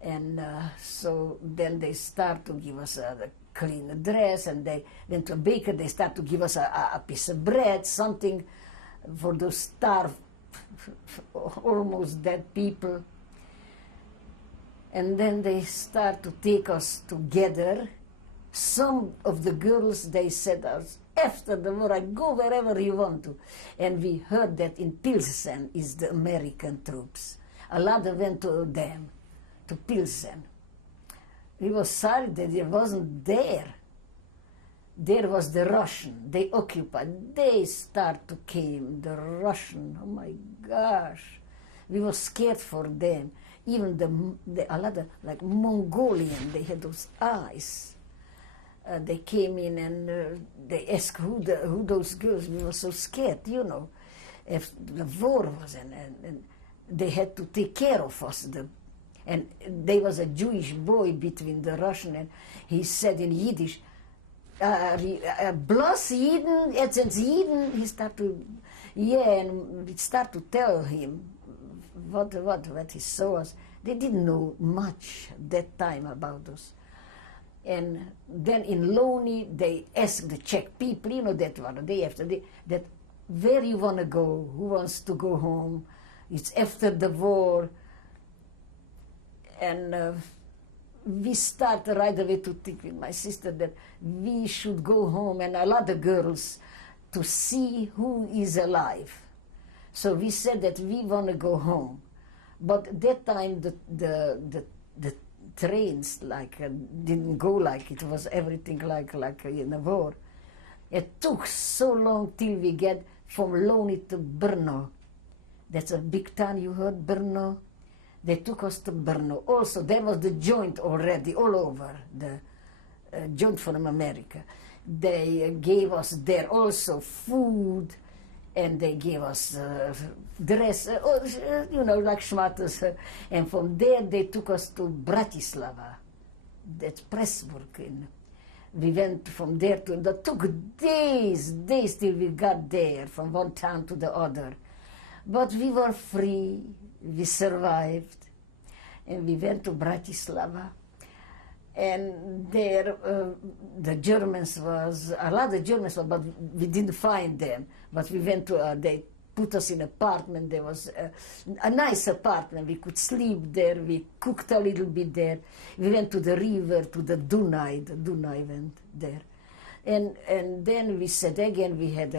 And so then they start to give us a clean dress, and they went to a baker. They start to give us a piece of bread, something for those starved, almost dead people. And then they start to take us together. Some of the girls, they said us, after the war, I go wherever you want to. And we heard that in Pilsen is the American troops. A lot went to them, to Pilsen. We were sorry that it wasn't there. There was the Russian. They occupied. They start to came, the Russian. Oh my gosh. We were scared for them. Even a lot of, like Mongolian, they had those eyes. They came in and they asked who those girls. We were so scared, you know. If the war was, and they had to take care of us. And there was a Jewish boy between the Russian, and he said in Yiddish, "Bloß Jiden, jetzt sind Jiden." He started to, and we started to tell him what he saw us. They didn't know much at that time about us. And then in Loney, they asked the Czech people, you know, that one, the day after, that where you want to go, who wants to go home, it's after the war. And we started right away to think with my sister that we should go home, and a lot of girls, to see who is alive. So we said that we want to go home. But at that time, the trains didn't go like it was everything like in the war. It took so long till we get from Loney to Brno. That's a big town, you heard, Brno? They took us to Brno. Also, there was the joint already all over, the joint from America. They gave us there also food, and they gave us dress, you know, like schmatters. And from there, they took us to Bratislava. That's Pressburg. We went from there to, that took days till we got there, from one town to the other. But we were free, we survived, and we went to Bratislava. And there, the Germans was, a lot of Germans, but we didn't find them. But we went to, they put us in apartment. There was a nice apartment. We could sleep there. We cooked a little bit there. We went to the river, to the Dunai. The Dunai went there. And then we said again, we had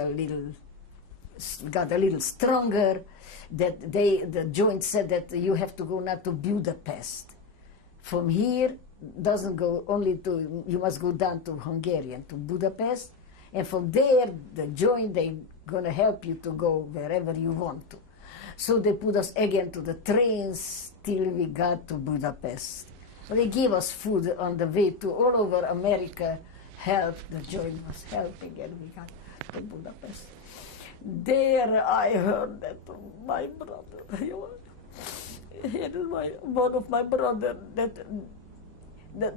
got a little stronger. That the joint said that you have to go now to Budapest. From here, doesn't go only to, you must go down to Hungarian, to Budapest. And from there, the joint, they gonna help you to go wherever you want to. So they put us again to the trains till we got to Budapest. So they gave us food on the way to all over America. Help, the joint was helping, and we got to Budapest. There I heard that my brother, one of my brother, that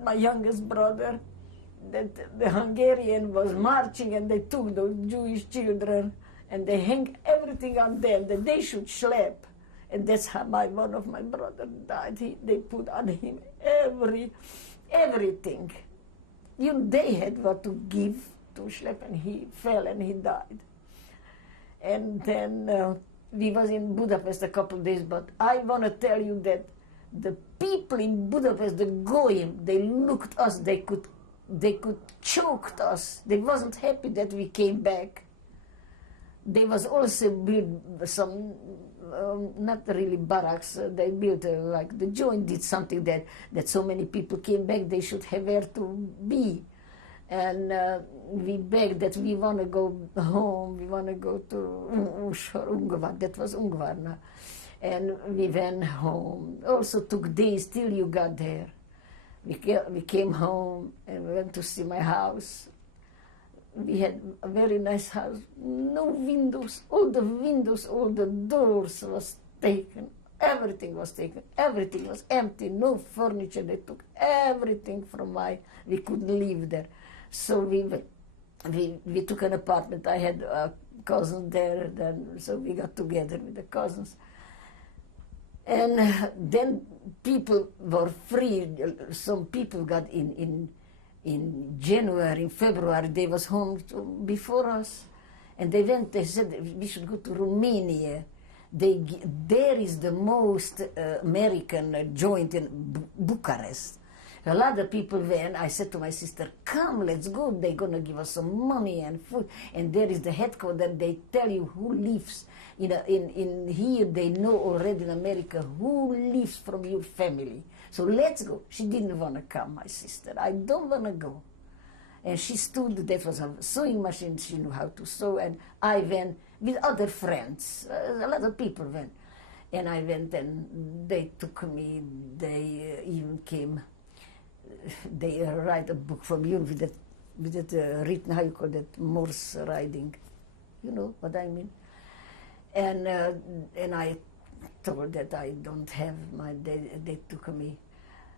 my youngest brother, that the Hungarian was marching and they took those Jewish children and they hang everything on them, that they should schlep. And that's how one of my brother died. They put on him everything. They had what to give to schlep, and he fell and he died. And then we was in Budapest a couple of days, but I want to tell you that the people in Budapest, the Goyim, they looked us, they could choke us. They wasn't happy that we came back. They was also built some, not really barracks, they built like the joint did something that so many people came back, they should have where to be. And we begged that we want to go home, we want to go to Ungvar, that was Ungvarna. And we went home. Also took days till you got there. We came home and we went to see my house. We had a very nice house, no windows, all the doors was taken, everything was taken, everything was empty, no furniture, they took everything from we couldn't live there. So we took an apartment. I had a cousin there, so we got together with the cousins. And then people were free. Some people got in January, in February, they was home before us. And they said we should go to Romania. There is the most American joint in Bucharest. A lot of people went. I said to my sister, come, let's go. They're going to give us some money and food. And there is the headquarters. They tell you who lives. In here, they know already in America who lives from your family. So let's go. She didn't want to come, my sister. I don't want to go. And she stood, there was a sewing machine. She knew how to sew. And I went with other friends. A lot of people went. And I went and they took me. They even came. They write a book from you with that written, how you call that, Morse writing. You know what I mean? And I told that I don't have they took me.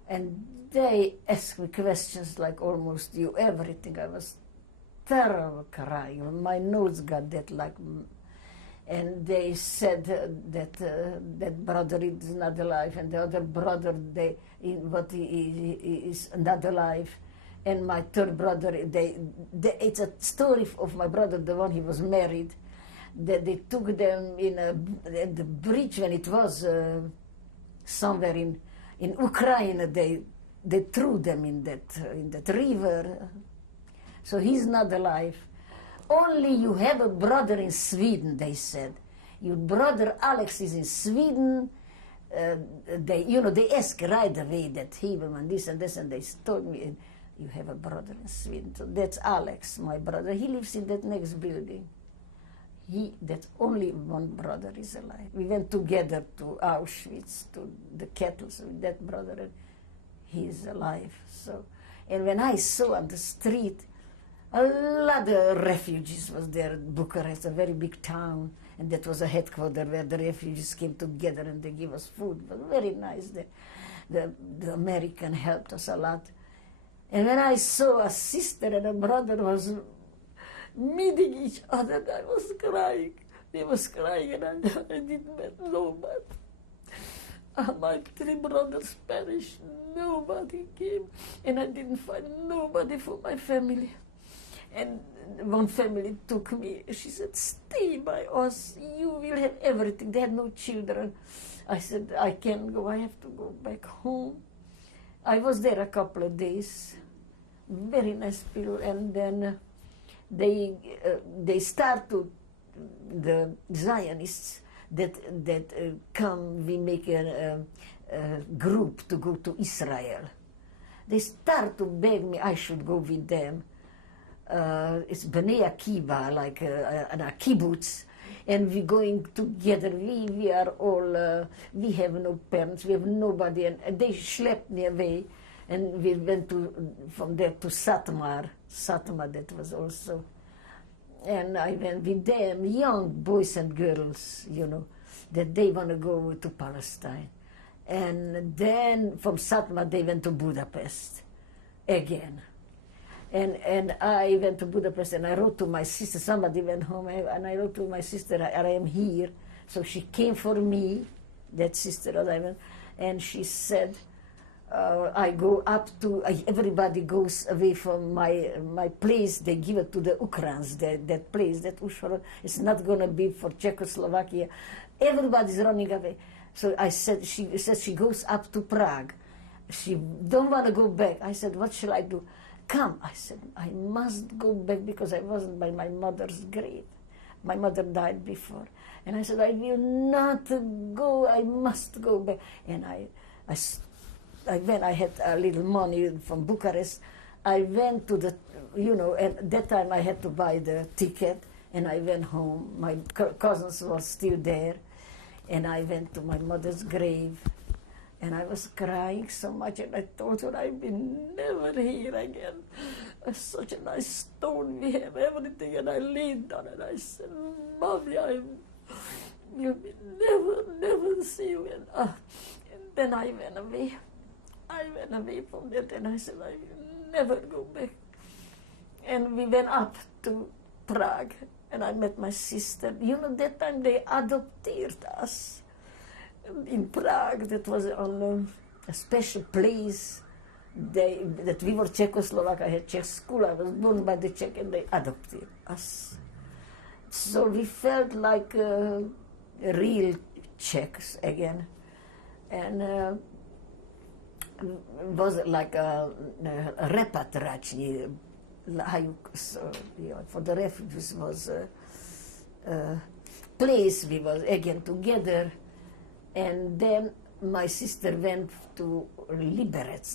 And they asked me questions like almost you, everything. I was terrible crying. My nose got that like, and they said that brother is not alive, and the other brother, he is not alive, and my third brother, it's a story of my brother, the one he was married, that they took them at the bridge when it was somewhere in Ukraine. They threw them in that river. So he's not alive. Only you have a brother in Sweden, they said. Your brother Alex is in Sweden. They asked right away that Heberman, this and this, and they told me, you have a brother in Sweden. So that's Alex, my brother. He lives in that next building. That only one brother is alive. We went together to Auschwitz, to the kettles with that brother, and he is alive. So, and when I saw on the street, a lot of refugees was there in Bucharest, a very big town, and that was a headquarters where the refugees came together and they gave us food. It was very nice. The American helped us a lot. And when I saw a sister and a brother was meeting each other, I was crying. They was crying and I didn't met nobody. My three brothers perished. Nobody came. And I didn't find nobody for my family. And one family took me. She said, "Stay by us. You will have everything." They had no children. I said, "I can't go. I have to go back home." I was there a couple of days. Very nice people. And then they start to, the Zionists that come, we make a group to go to Israel. They start to beg me I should go with them. It's Bnei Akiva, like a kibbutz, and we're going together. We are all, we have no parents, we have nobody, and they schlepped me away, and we went from there to Satmar, that was also, and I went with them, young boys and girls, you know, that they want to go to Palestine. And then from Satmar they went to Budapest again. And I went to Budapest and I wrote to my sister, somebody went home, and I wrote to my sister, I am here. So she came for me, that sister that I went, and she said, I go up to, everybody goes away from my place, they give it to the Ukrainians, that place, that Ushhorod, it's not going to be for Czechoslovakia. Everybody's running away. So I said, she said she goes up to Prague. She don't want to go back. I said, what shall I do? Come. I said, I must go back because I wasn't by my mother's grave. My mother died before. And I said, I will not go. I must go back. And I went, I had a little money from Bucharest. I went to the, you know, at that time I had to buy the ticket, and I went home. My cousins were still there. And I went to my mother's grave, and I was crying so much, and I told her I will never here again. Such a nice stone, we have everything, and I leaned on it. I said, Mommy, will never see you. And then I went away. I went away from that, and I said, I will never go back. And we went up to Prague. And I met my sister. You know, that time they adopted us in Prague. That was on a special place. That we were Czechoslovak. I had Czech school. I was born by the Czech, and they adopted us. So we felt like real Czechs again. And was like a repatriation. For the refugees was a place we was again together, and then my sister went to Liberec.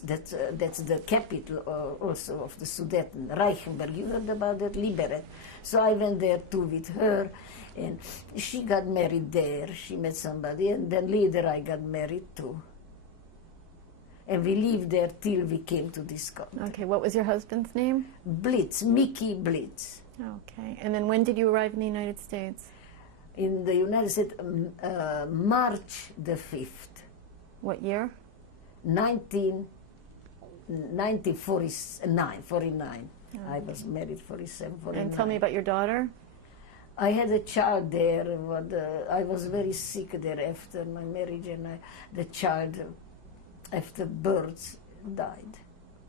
That's the capital also of the Sudeten, Reichenberg. You heard about that, Liberec. So I went there too with her, and she got married there. She met somebody, and then later I got married too. And we lived there till we came to this country. Okay, what was your husband's name? Blitz, Mickey Blitz. Okay, and then when did you arrive in the United States? In the United States, March the 5th. What year? 1949. Oh. I was married 47, 49. And tell me about your daughter. I had a child there, but I was very sick there after my marriage, and the child, after birth, died.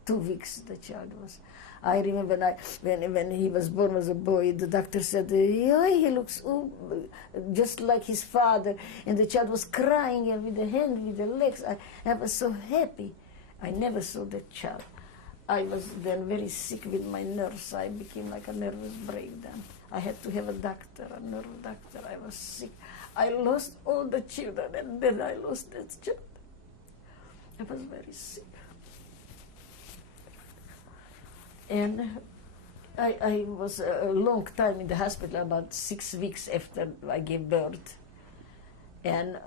2 weeks the child was. I remember when he was born as a boy, the doctor said, yeah, he looks just like his father. And the child was crying, and with the hand, with the legs. I was so happy. I never saw that child. I was then very sick with my nerves. I became like a nervous breakdown. I had to have a doctor, a nerve doctor. I was sick. I lost all the children, and then I lost that child. I was very sick. And I was a long time in the hospital, about 6 weeks after I gave birth. And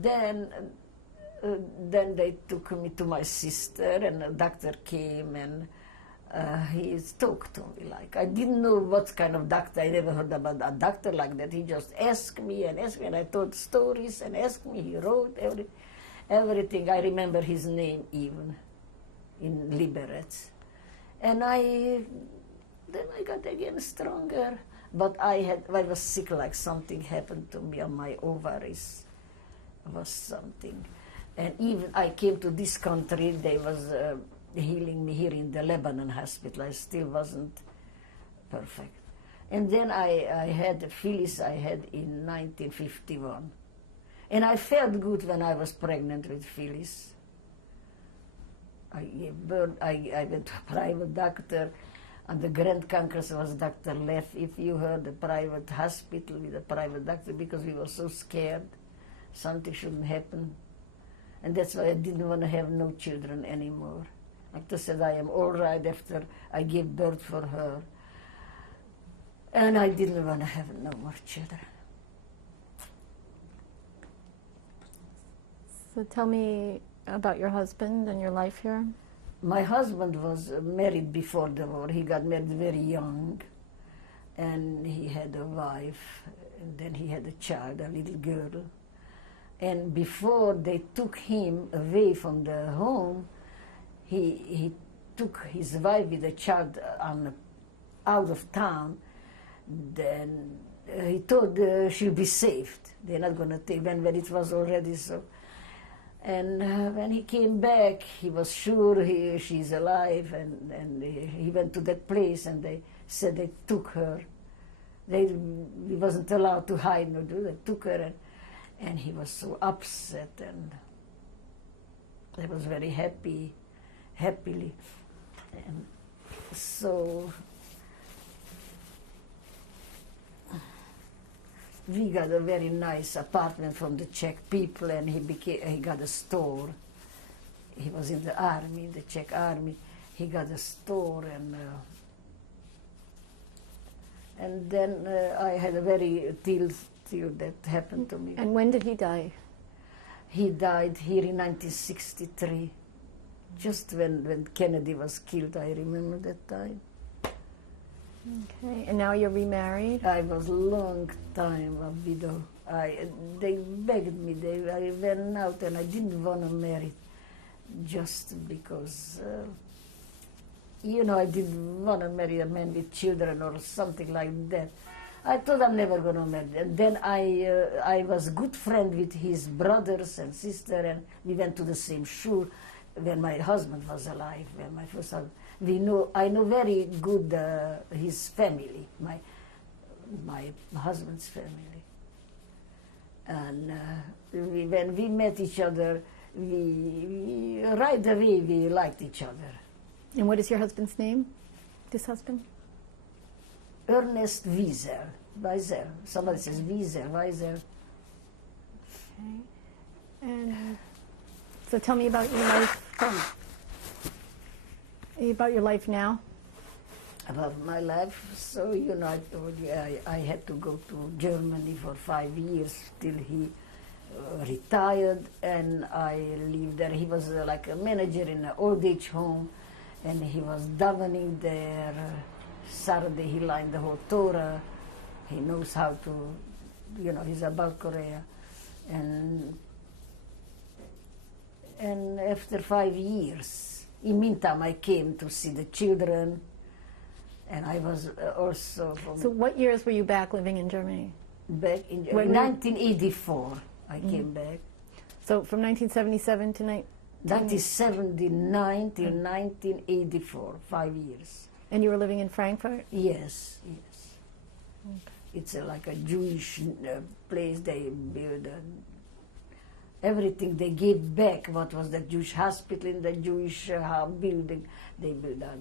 then they took me to my sister, and the doctor came, and he talked to me like, I didn't know what kind of doctor. I never heard about a doctor like that. He just asked me, and I told stories and asked me. He wrote everything. I remember his name even in Liberec. And then I got again stronger, but I was sick, like something happened to me on my ovaries. It was something. And even I came to this country, they was healing me here in the Lebanon hospital. I still wasn't perfect. And then I had Phyllis, I had in 1951. And I felt good when I was pregnant with Phyllis. I gave birth, I went to a private doctor, and the Grand Concourse was Dr. Leff. If you heard the private hospital with a private doctor, because we were so scared something shouldn't happen. And that's why I didn't want to have no children anymore. Doctor said I am all right after I gave birth for her. And I didn't want to have no more children. So tell me about your husband and your life here. My husband was married before the war. He got married very young, and he had a wife, and then he had a child, a little girl. And before they took him away from the home, he took his wife with a child out of town. Then he thought she'll be saved. They're not going to take when it was already so. And when he came back, he was sure she's alive, and he went to that place, and they said they took her. He wasn't allowed to hide nor do. They took her, and he was so upset, and he was very happily. And so we got a very nice apartment from the Czech people, and he got a store. He was in the army, the Czech army. He got a store, and then I had a very till that happened to me. And when did he die? He died here in 1963, just when Kennedy was killed. I remember that time. Okay, and now you're remarried? I was a long time a widow. They begged me. I went out, and I didn't want to marry, just because, I didn't want to marry a man with children or something like that. I thought I'm never going to marry. And then I was good friend with his brothers and sister, and we went to the same shul when my husband was alive, when my first husband. I know very good his family, my husband's family. And when we met each other, we right away we liked each other. And what is your husband's name? This husband? Ernest Wiesel. Somebody says Wiesel. Okay. And so tell me about your life. About your life now. About my life, so I told you I had to go to Germany for 5 years till he retired, and I lived there. He was like a manager in an old age home, and he was davening there. Saturday he learned the whole Torah. He knows how to, he's about Korea. And after 5 years, in meantime I came to see the children, and I was also from... So what years were you back living in Germany? Back in 1984, I came back. So from 1977 to 1979 till 1984, 5 years. And you were living in Frankfurt? Yes. Okay. It's like a Jewish place. They build everything. They gave back what was the Jewish hospital in the Jewish building. They built up.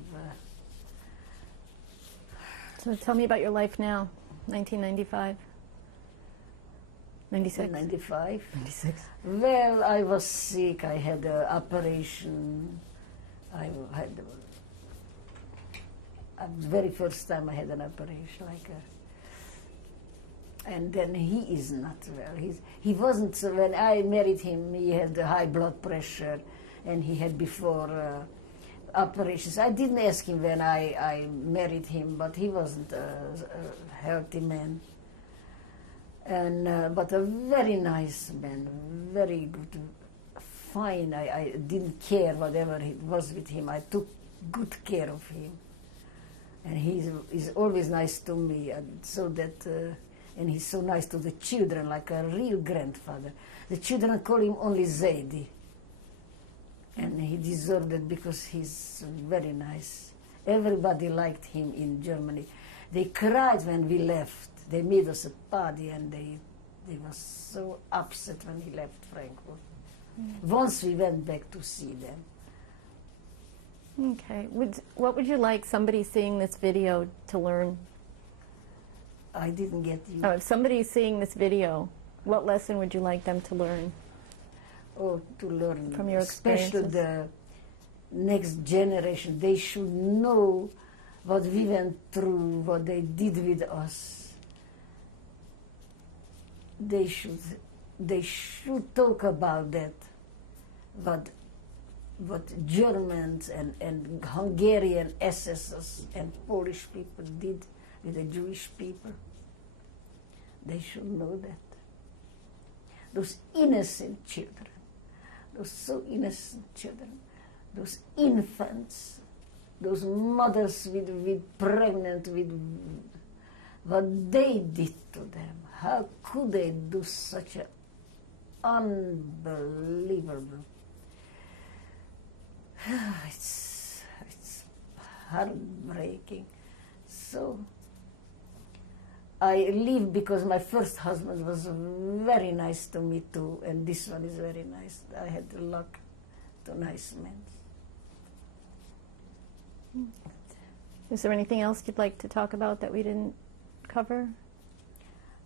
So tell me about your life now, 1995. 96? 95. 96. Well, I was sick. I had an operation. I had the very first time I had an operation like and then he is not well. He wasn't, when I married him, he had high blood pressure, and he had before operations. I didn't ask him when I married him, but he wasn't a healthy man. And but a very nice man, very good, fine. I didn't care whatever it was with him. I took good care of him. And he's always nice to me, and so that, and he's so nice to the children, like a real grandfather. The children call him only Hedy, and he deserved it because he's very nice. Everybody liked him in Germany. They cried when we left. They made us a party, and they were so upset when he left Frankfurt. Once we went back to see them. Okay. What would you like somebody seeing this video to learn? I didn't get you. Oh, if somebody's seeing this video, what lesson would you like them to learn? Oh, to learn From your especially experiences. the next generation. They should know what we went through, what they did with us. They should talk about that. What Germans and Hungarian SSs and Polish people did with the Jewish people. They should know that. Those innocent children, those so innocent children, those infants, those mothers with pregnant with what they did to them. How could they do such a unbelievable? It's heartbreaking. So I leave because my first husband was very nice to me too, and this one is very nice. I had the luck to nice men. Is there anything else you'd like to talk about that we didn't cover?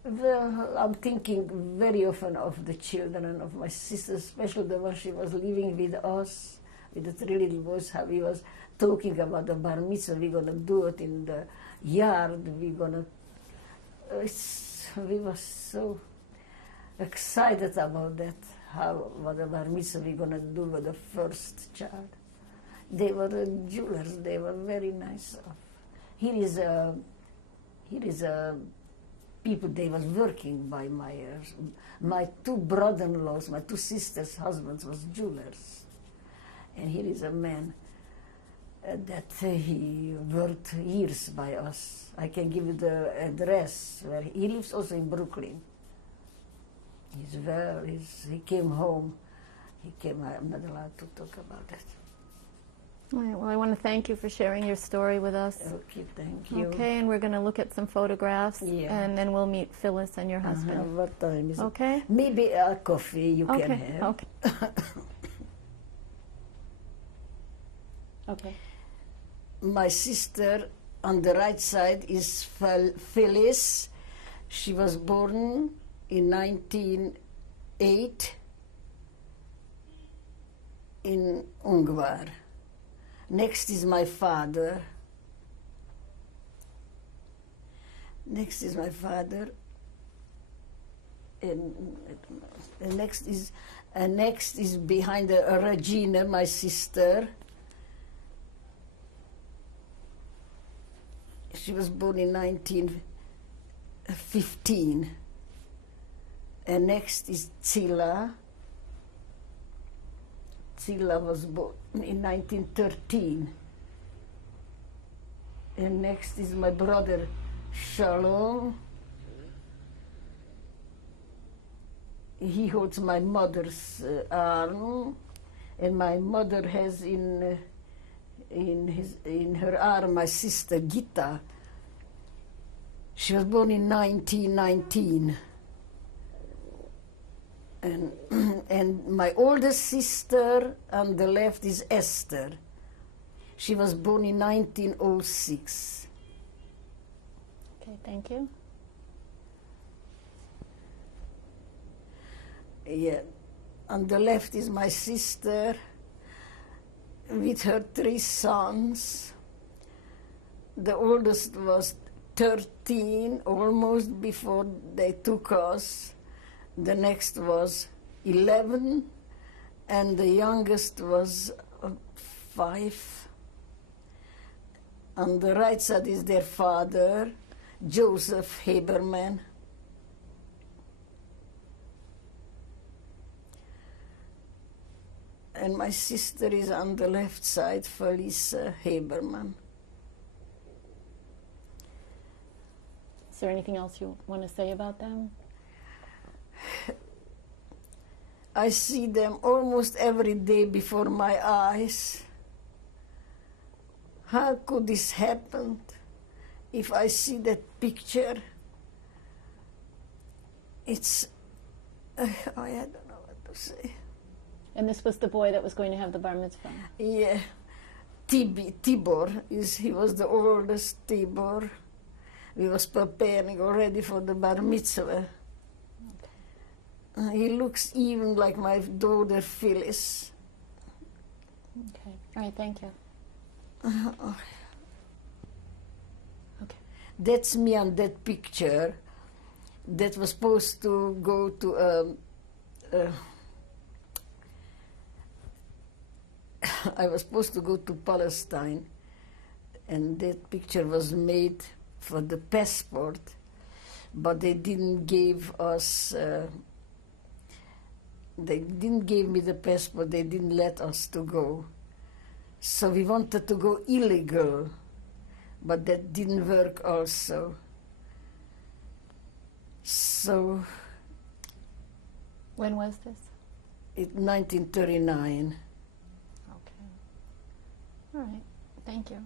Well, I'm thinking very often of the children and of my sister, especially the one she was living with us, with the three little boys, how we was talking about the bar mitzvah. We're going to do it in the yard. We're going to... we were so excited about that, what the bar mitzvah we're going to do with the first child. They were jewelers. They were very nice. Here is people. They was working by my two brother-in-laws, my two sisters' husbands was jewelers, and here is a man that he worked years by us. I can give you the address where he lives, also in Brooklyn. He came home. I'm not allowed to talk about that. All right, well, I want to thank you for sharing your story with us. Okay, thank you. Okay, and we're going to look at some photographs, Yeah. and then we'll meet Phyllis and your husband. What time is it? Okay? Maybe a coffee you Okay, can have. okay. Okay. My sister on the right side is Phyllis. She was born in 1908 in Ungvar. Next is my father. And next is behind Regina, my sister. She was born in 1915. And next is Zilla. Zilla was born in 1913. And next is my brother Shalom. He holds my mother's arm, and my mother has in her arm my sister Gita. She was born in 1919. And my oldest sister on the left is Esther. She was born in 1906. Okay, thank you. Yeah, on the left is my sister with her 3 sons. The oldest was 13, almost before they took us. The next was 11, and the youngest was 5. On the right side is their father, Joseph Haberman. And my sister is on the left side, Felisa Haberman. Is there anything else you want to say about them? I see them almost every day before my eyes. How could this happen? if I see that picture, it's, I don't know what to say. And this was the boy that was going to have the bar mitzvah. Yeah, Tibor, he was the oldest Tibor. We was preparing already for the bar mitzvah. He looks even like my daughter Phyllis. Okay. All right. Thank you. Okay. That's me on that picture. That was supposed to go to I was supposed to go to Palestine, and that picture was made for the passport, but they didn't give us. They didn't give me the passport. They didn't let us to go. So we wanted to go illegal, but that didn't work also. So. When was this? In 1939. Okay. All right. Thank you.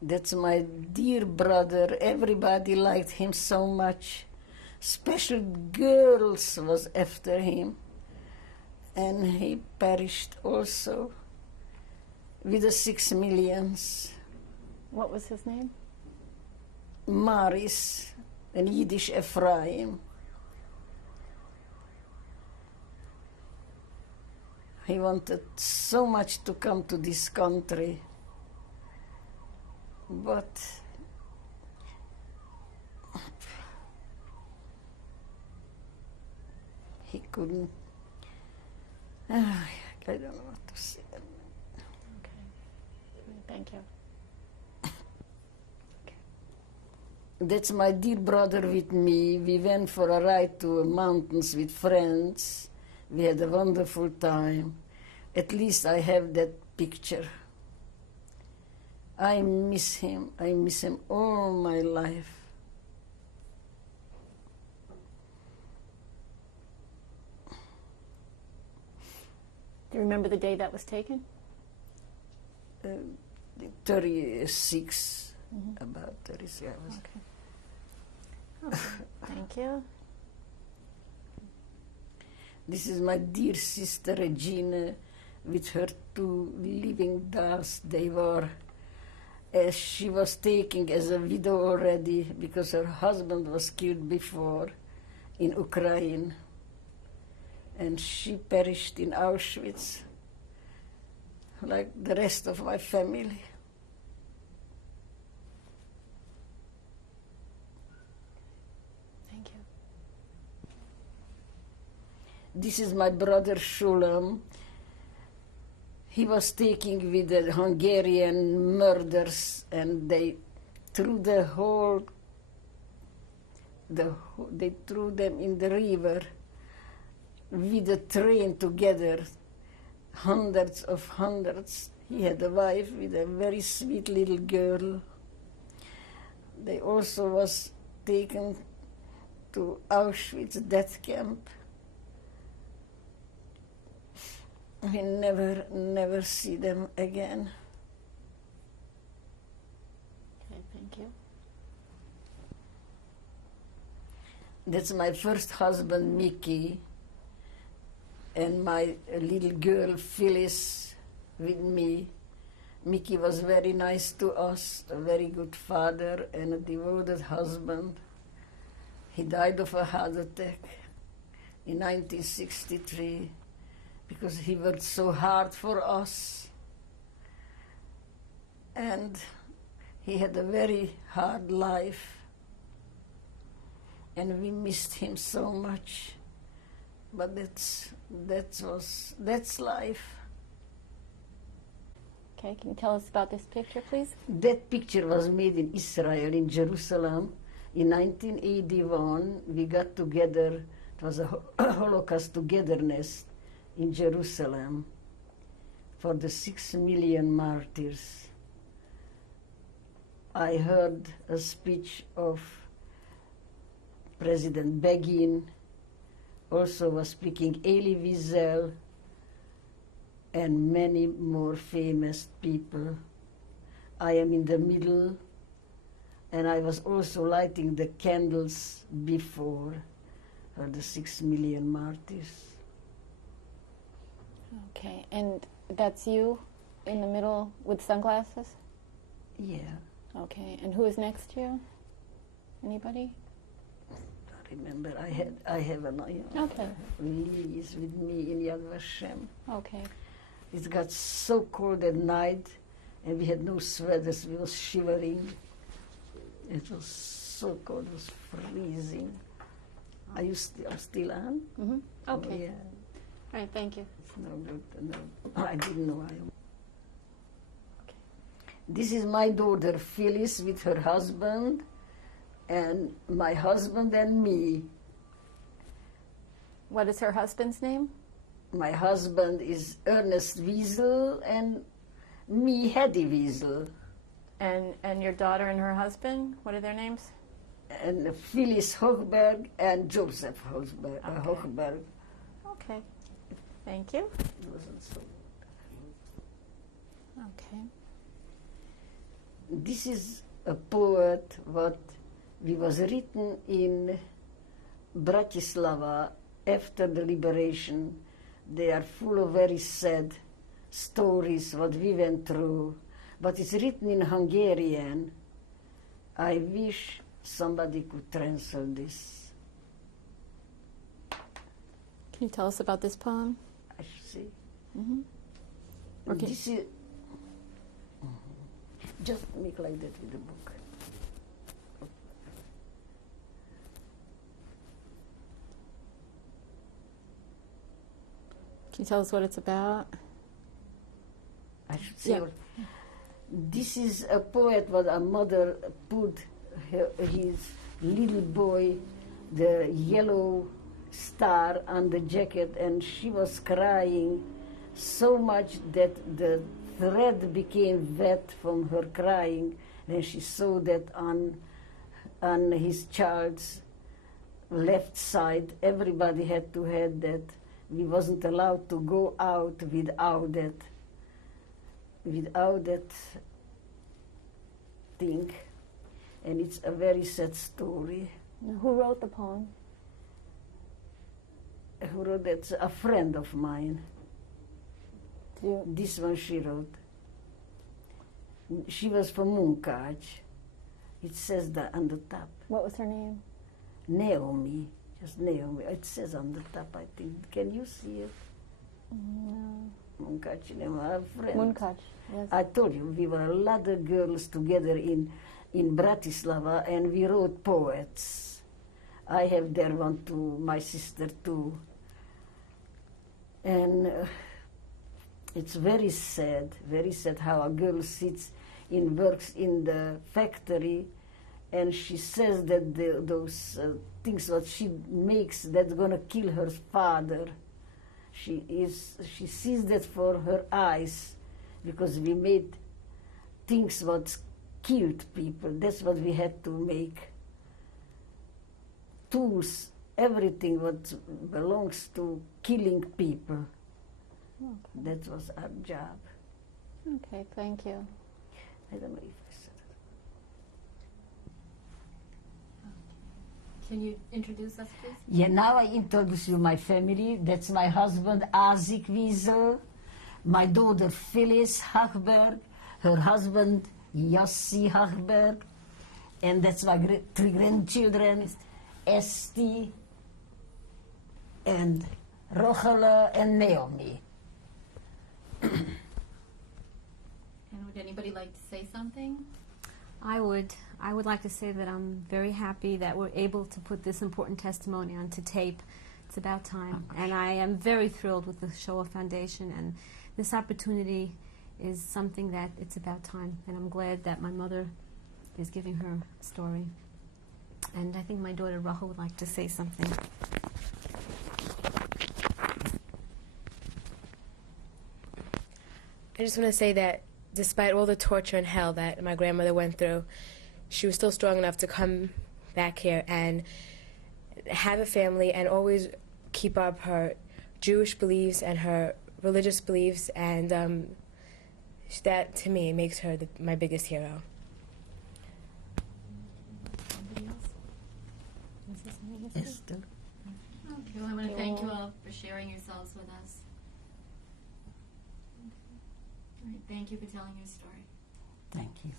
That's my dear brother. Everybody liked him so much. Special girls was after him. And he perished also with the 6 millions. What was his name? Maris, and Yiddish Ephraim. He wanted so much to come to this country, but he couldn't. I don't know what to say. Okay. Thank you. That's my dear brother with me. We went for a ride to mountains with friends. We had a wonderful time. At least I have that picture. I miss him. I miss him all my life. Do you remember the day that was taken? 36, about 36 hours. Okay. Thank you. This is my dear sister Regina with her 2 living dolls. They were, as she was taken as a widow already because her husband was killed before in Ukraine. And she perished in Auschwitz like the rest of my family. Thank you. This is my brother Shulam. He was taken with the Hungarian murders, and they threw they threw them in the river with a train together, hundreds of hundreds. He had a wife with a very sweet little girl. They also was taken to Auschwitz death camp. We never see them again. Okay, thank you. That's my first husband, Mickey, and my little girl, Phyllis, with me. Mickey was very nice to us, a very good father and a devoted husband. He died of a heart attack in 1963 because he worked so hard for us. And he had a very hard life. And we missed him so much. But that's life. Okay, can you tell us about this picture, please? That picture was made in Israel, in Jerusalem. In 1981, we got together. It was a Holocaust togetherness in Jerusalem for the 6 million martyrs. I heard a speech of President Begin, also was speaking Hedy Wiesel, and many more famous people. I am in the middle, and I was also lighting the candles before the 6 million martyrs. Okay, and that's you in the middle with sunglasses? Yeah, Okay, and who is next to you? Anybody? I remember I have an Okay. Lily is with me in Yad Vashem. Okay. It got so cold at night, and we had no sweaters. We was shivering. It was so cold. It was freezing. Are you still on? Mm-hmm. Okay. Oh, yeah. All right, thank you. It's no good. No, I didn't know I am. This is my daughter Phyllis with her husband, and my husband and me. What is her husband's name? My husband is Ernest Wiesel, and me, Hedy Wiesel. And your daughter and her husband, what are their names? And Phyllis Hochberg and Joseph Hochberg. Okay. Hochberg. Okay. Thank you. It wasn't so. Okay. This is a poet what we was written in Bratislava after the liberation. They are full of very sad stories what we went through, but it's written in Hungarian. I wish somebody could translate this. Can you tell us about this poem? I should see. Mm-hmm. Okay. This is just make like that with the book. Can you tell us what it's about? I should say. Yeah. This is a poet what a mother put his little boy the yellow star on the jacket, and she was crying so much that the thread became wet from her crying, and she saw that on his child's left side. Everybody had to have that. We wasn't allowed to go out without that thing, and it's a very sad story. Now, who wrote the poem? Who wrote that? A friend of mine. This one she wrote. She was from Munkács. It says that on the top. What was her name? Naomi. Just Naomi. It says on the top, I think. Can you see it? No. Munkács, you know, our friend. Munkács, yes. I told you, we were a lot of girls together in Bratislava, and we wrote poets. I have there one too, my sister too. And it's very sad how a girl works in the factory, and she says that those things that she makes that's gonna kill her father. She sees that for her eyes, because we made things that killed people. That's what we had to make. Tools, everything what belongs to killing people. Okay. That was our job. Okay, thank you. I don't know if I said it. Can you introduce us, please? Yeah, now I introduce you my family. That's my husband, Hedy Wiesel, my daughter, Phyllis Hochberg, her husband, Yossi Hochberg, and that's my three grandchildren, Esti, and Rochelle, and Naomi. And would anybody like to say something? I would like to say that I'm very happy that we're able to put this important testimony onto tape. It's about time. And I am very thrilled with the Shoah Foundation, and this opportunity is something that it's about time. And I'm glad that my mother is giving her story. And I think my daughter Rachel would like to say something. I just want to say that despite all the torture and hell that my grandmother went through, she was still strong enough to come back here and have a family and always keep up her Jewish beliefs and her religious beliefs, and that to me makes her my biggest hero. Anybody else? Is this something else? Esther. Okay, well, I want to thank you all for sharing yourselves with us. All right, thank you for telling your story. Thank you.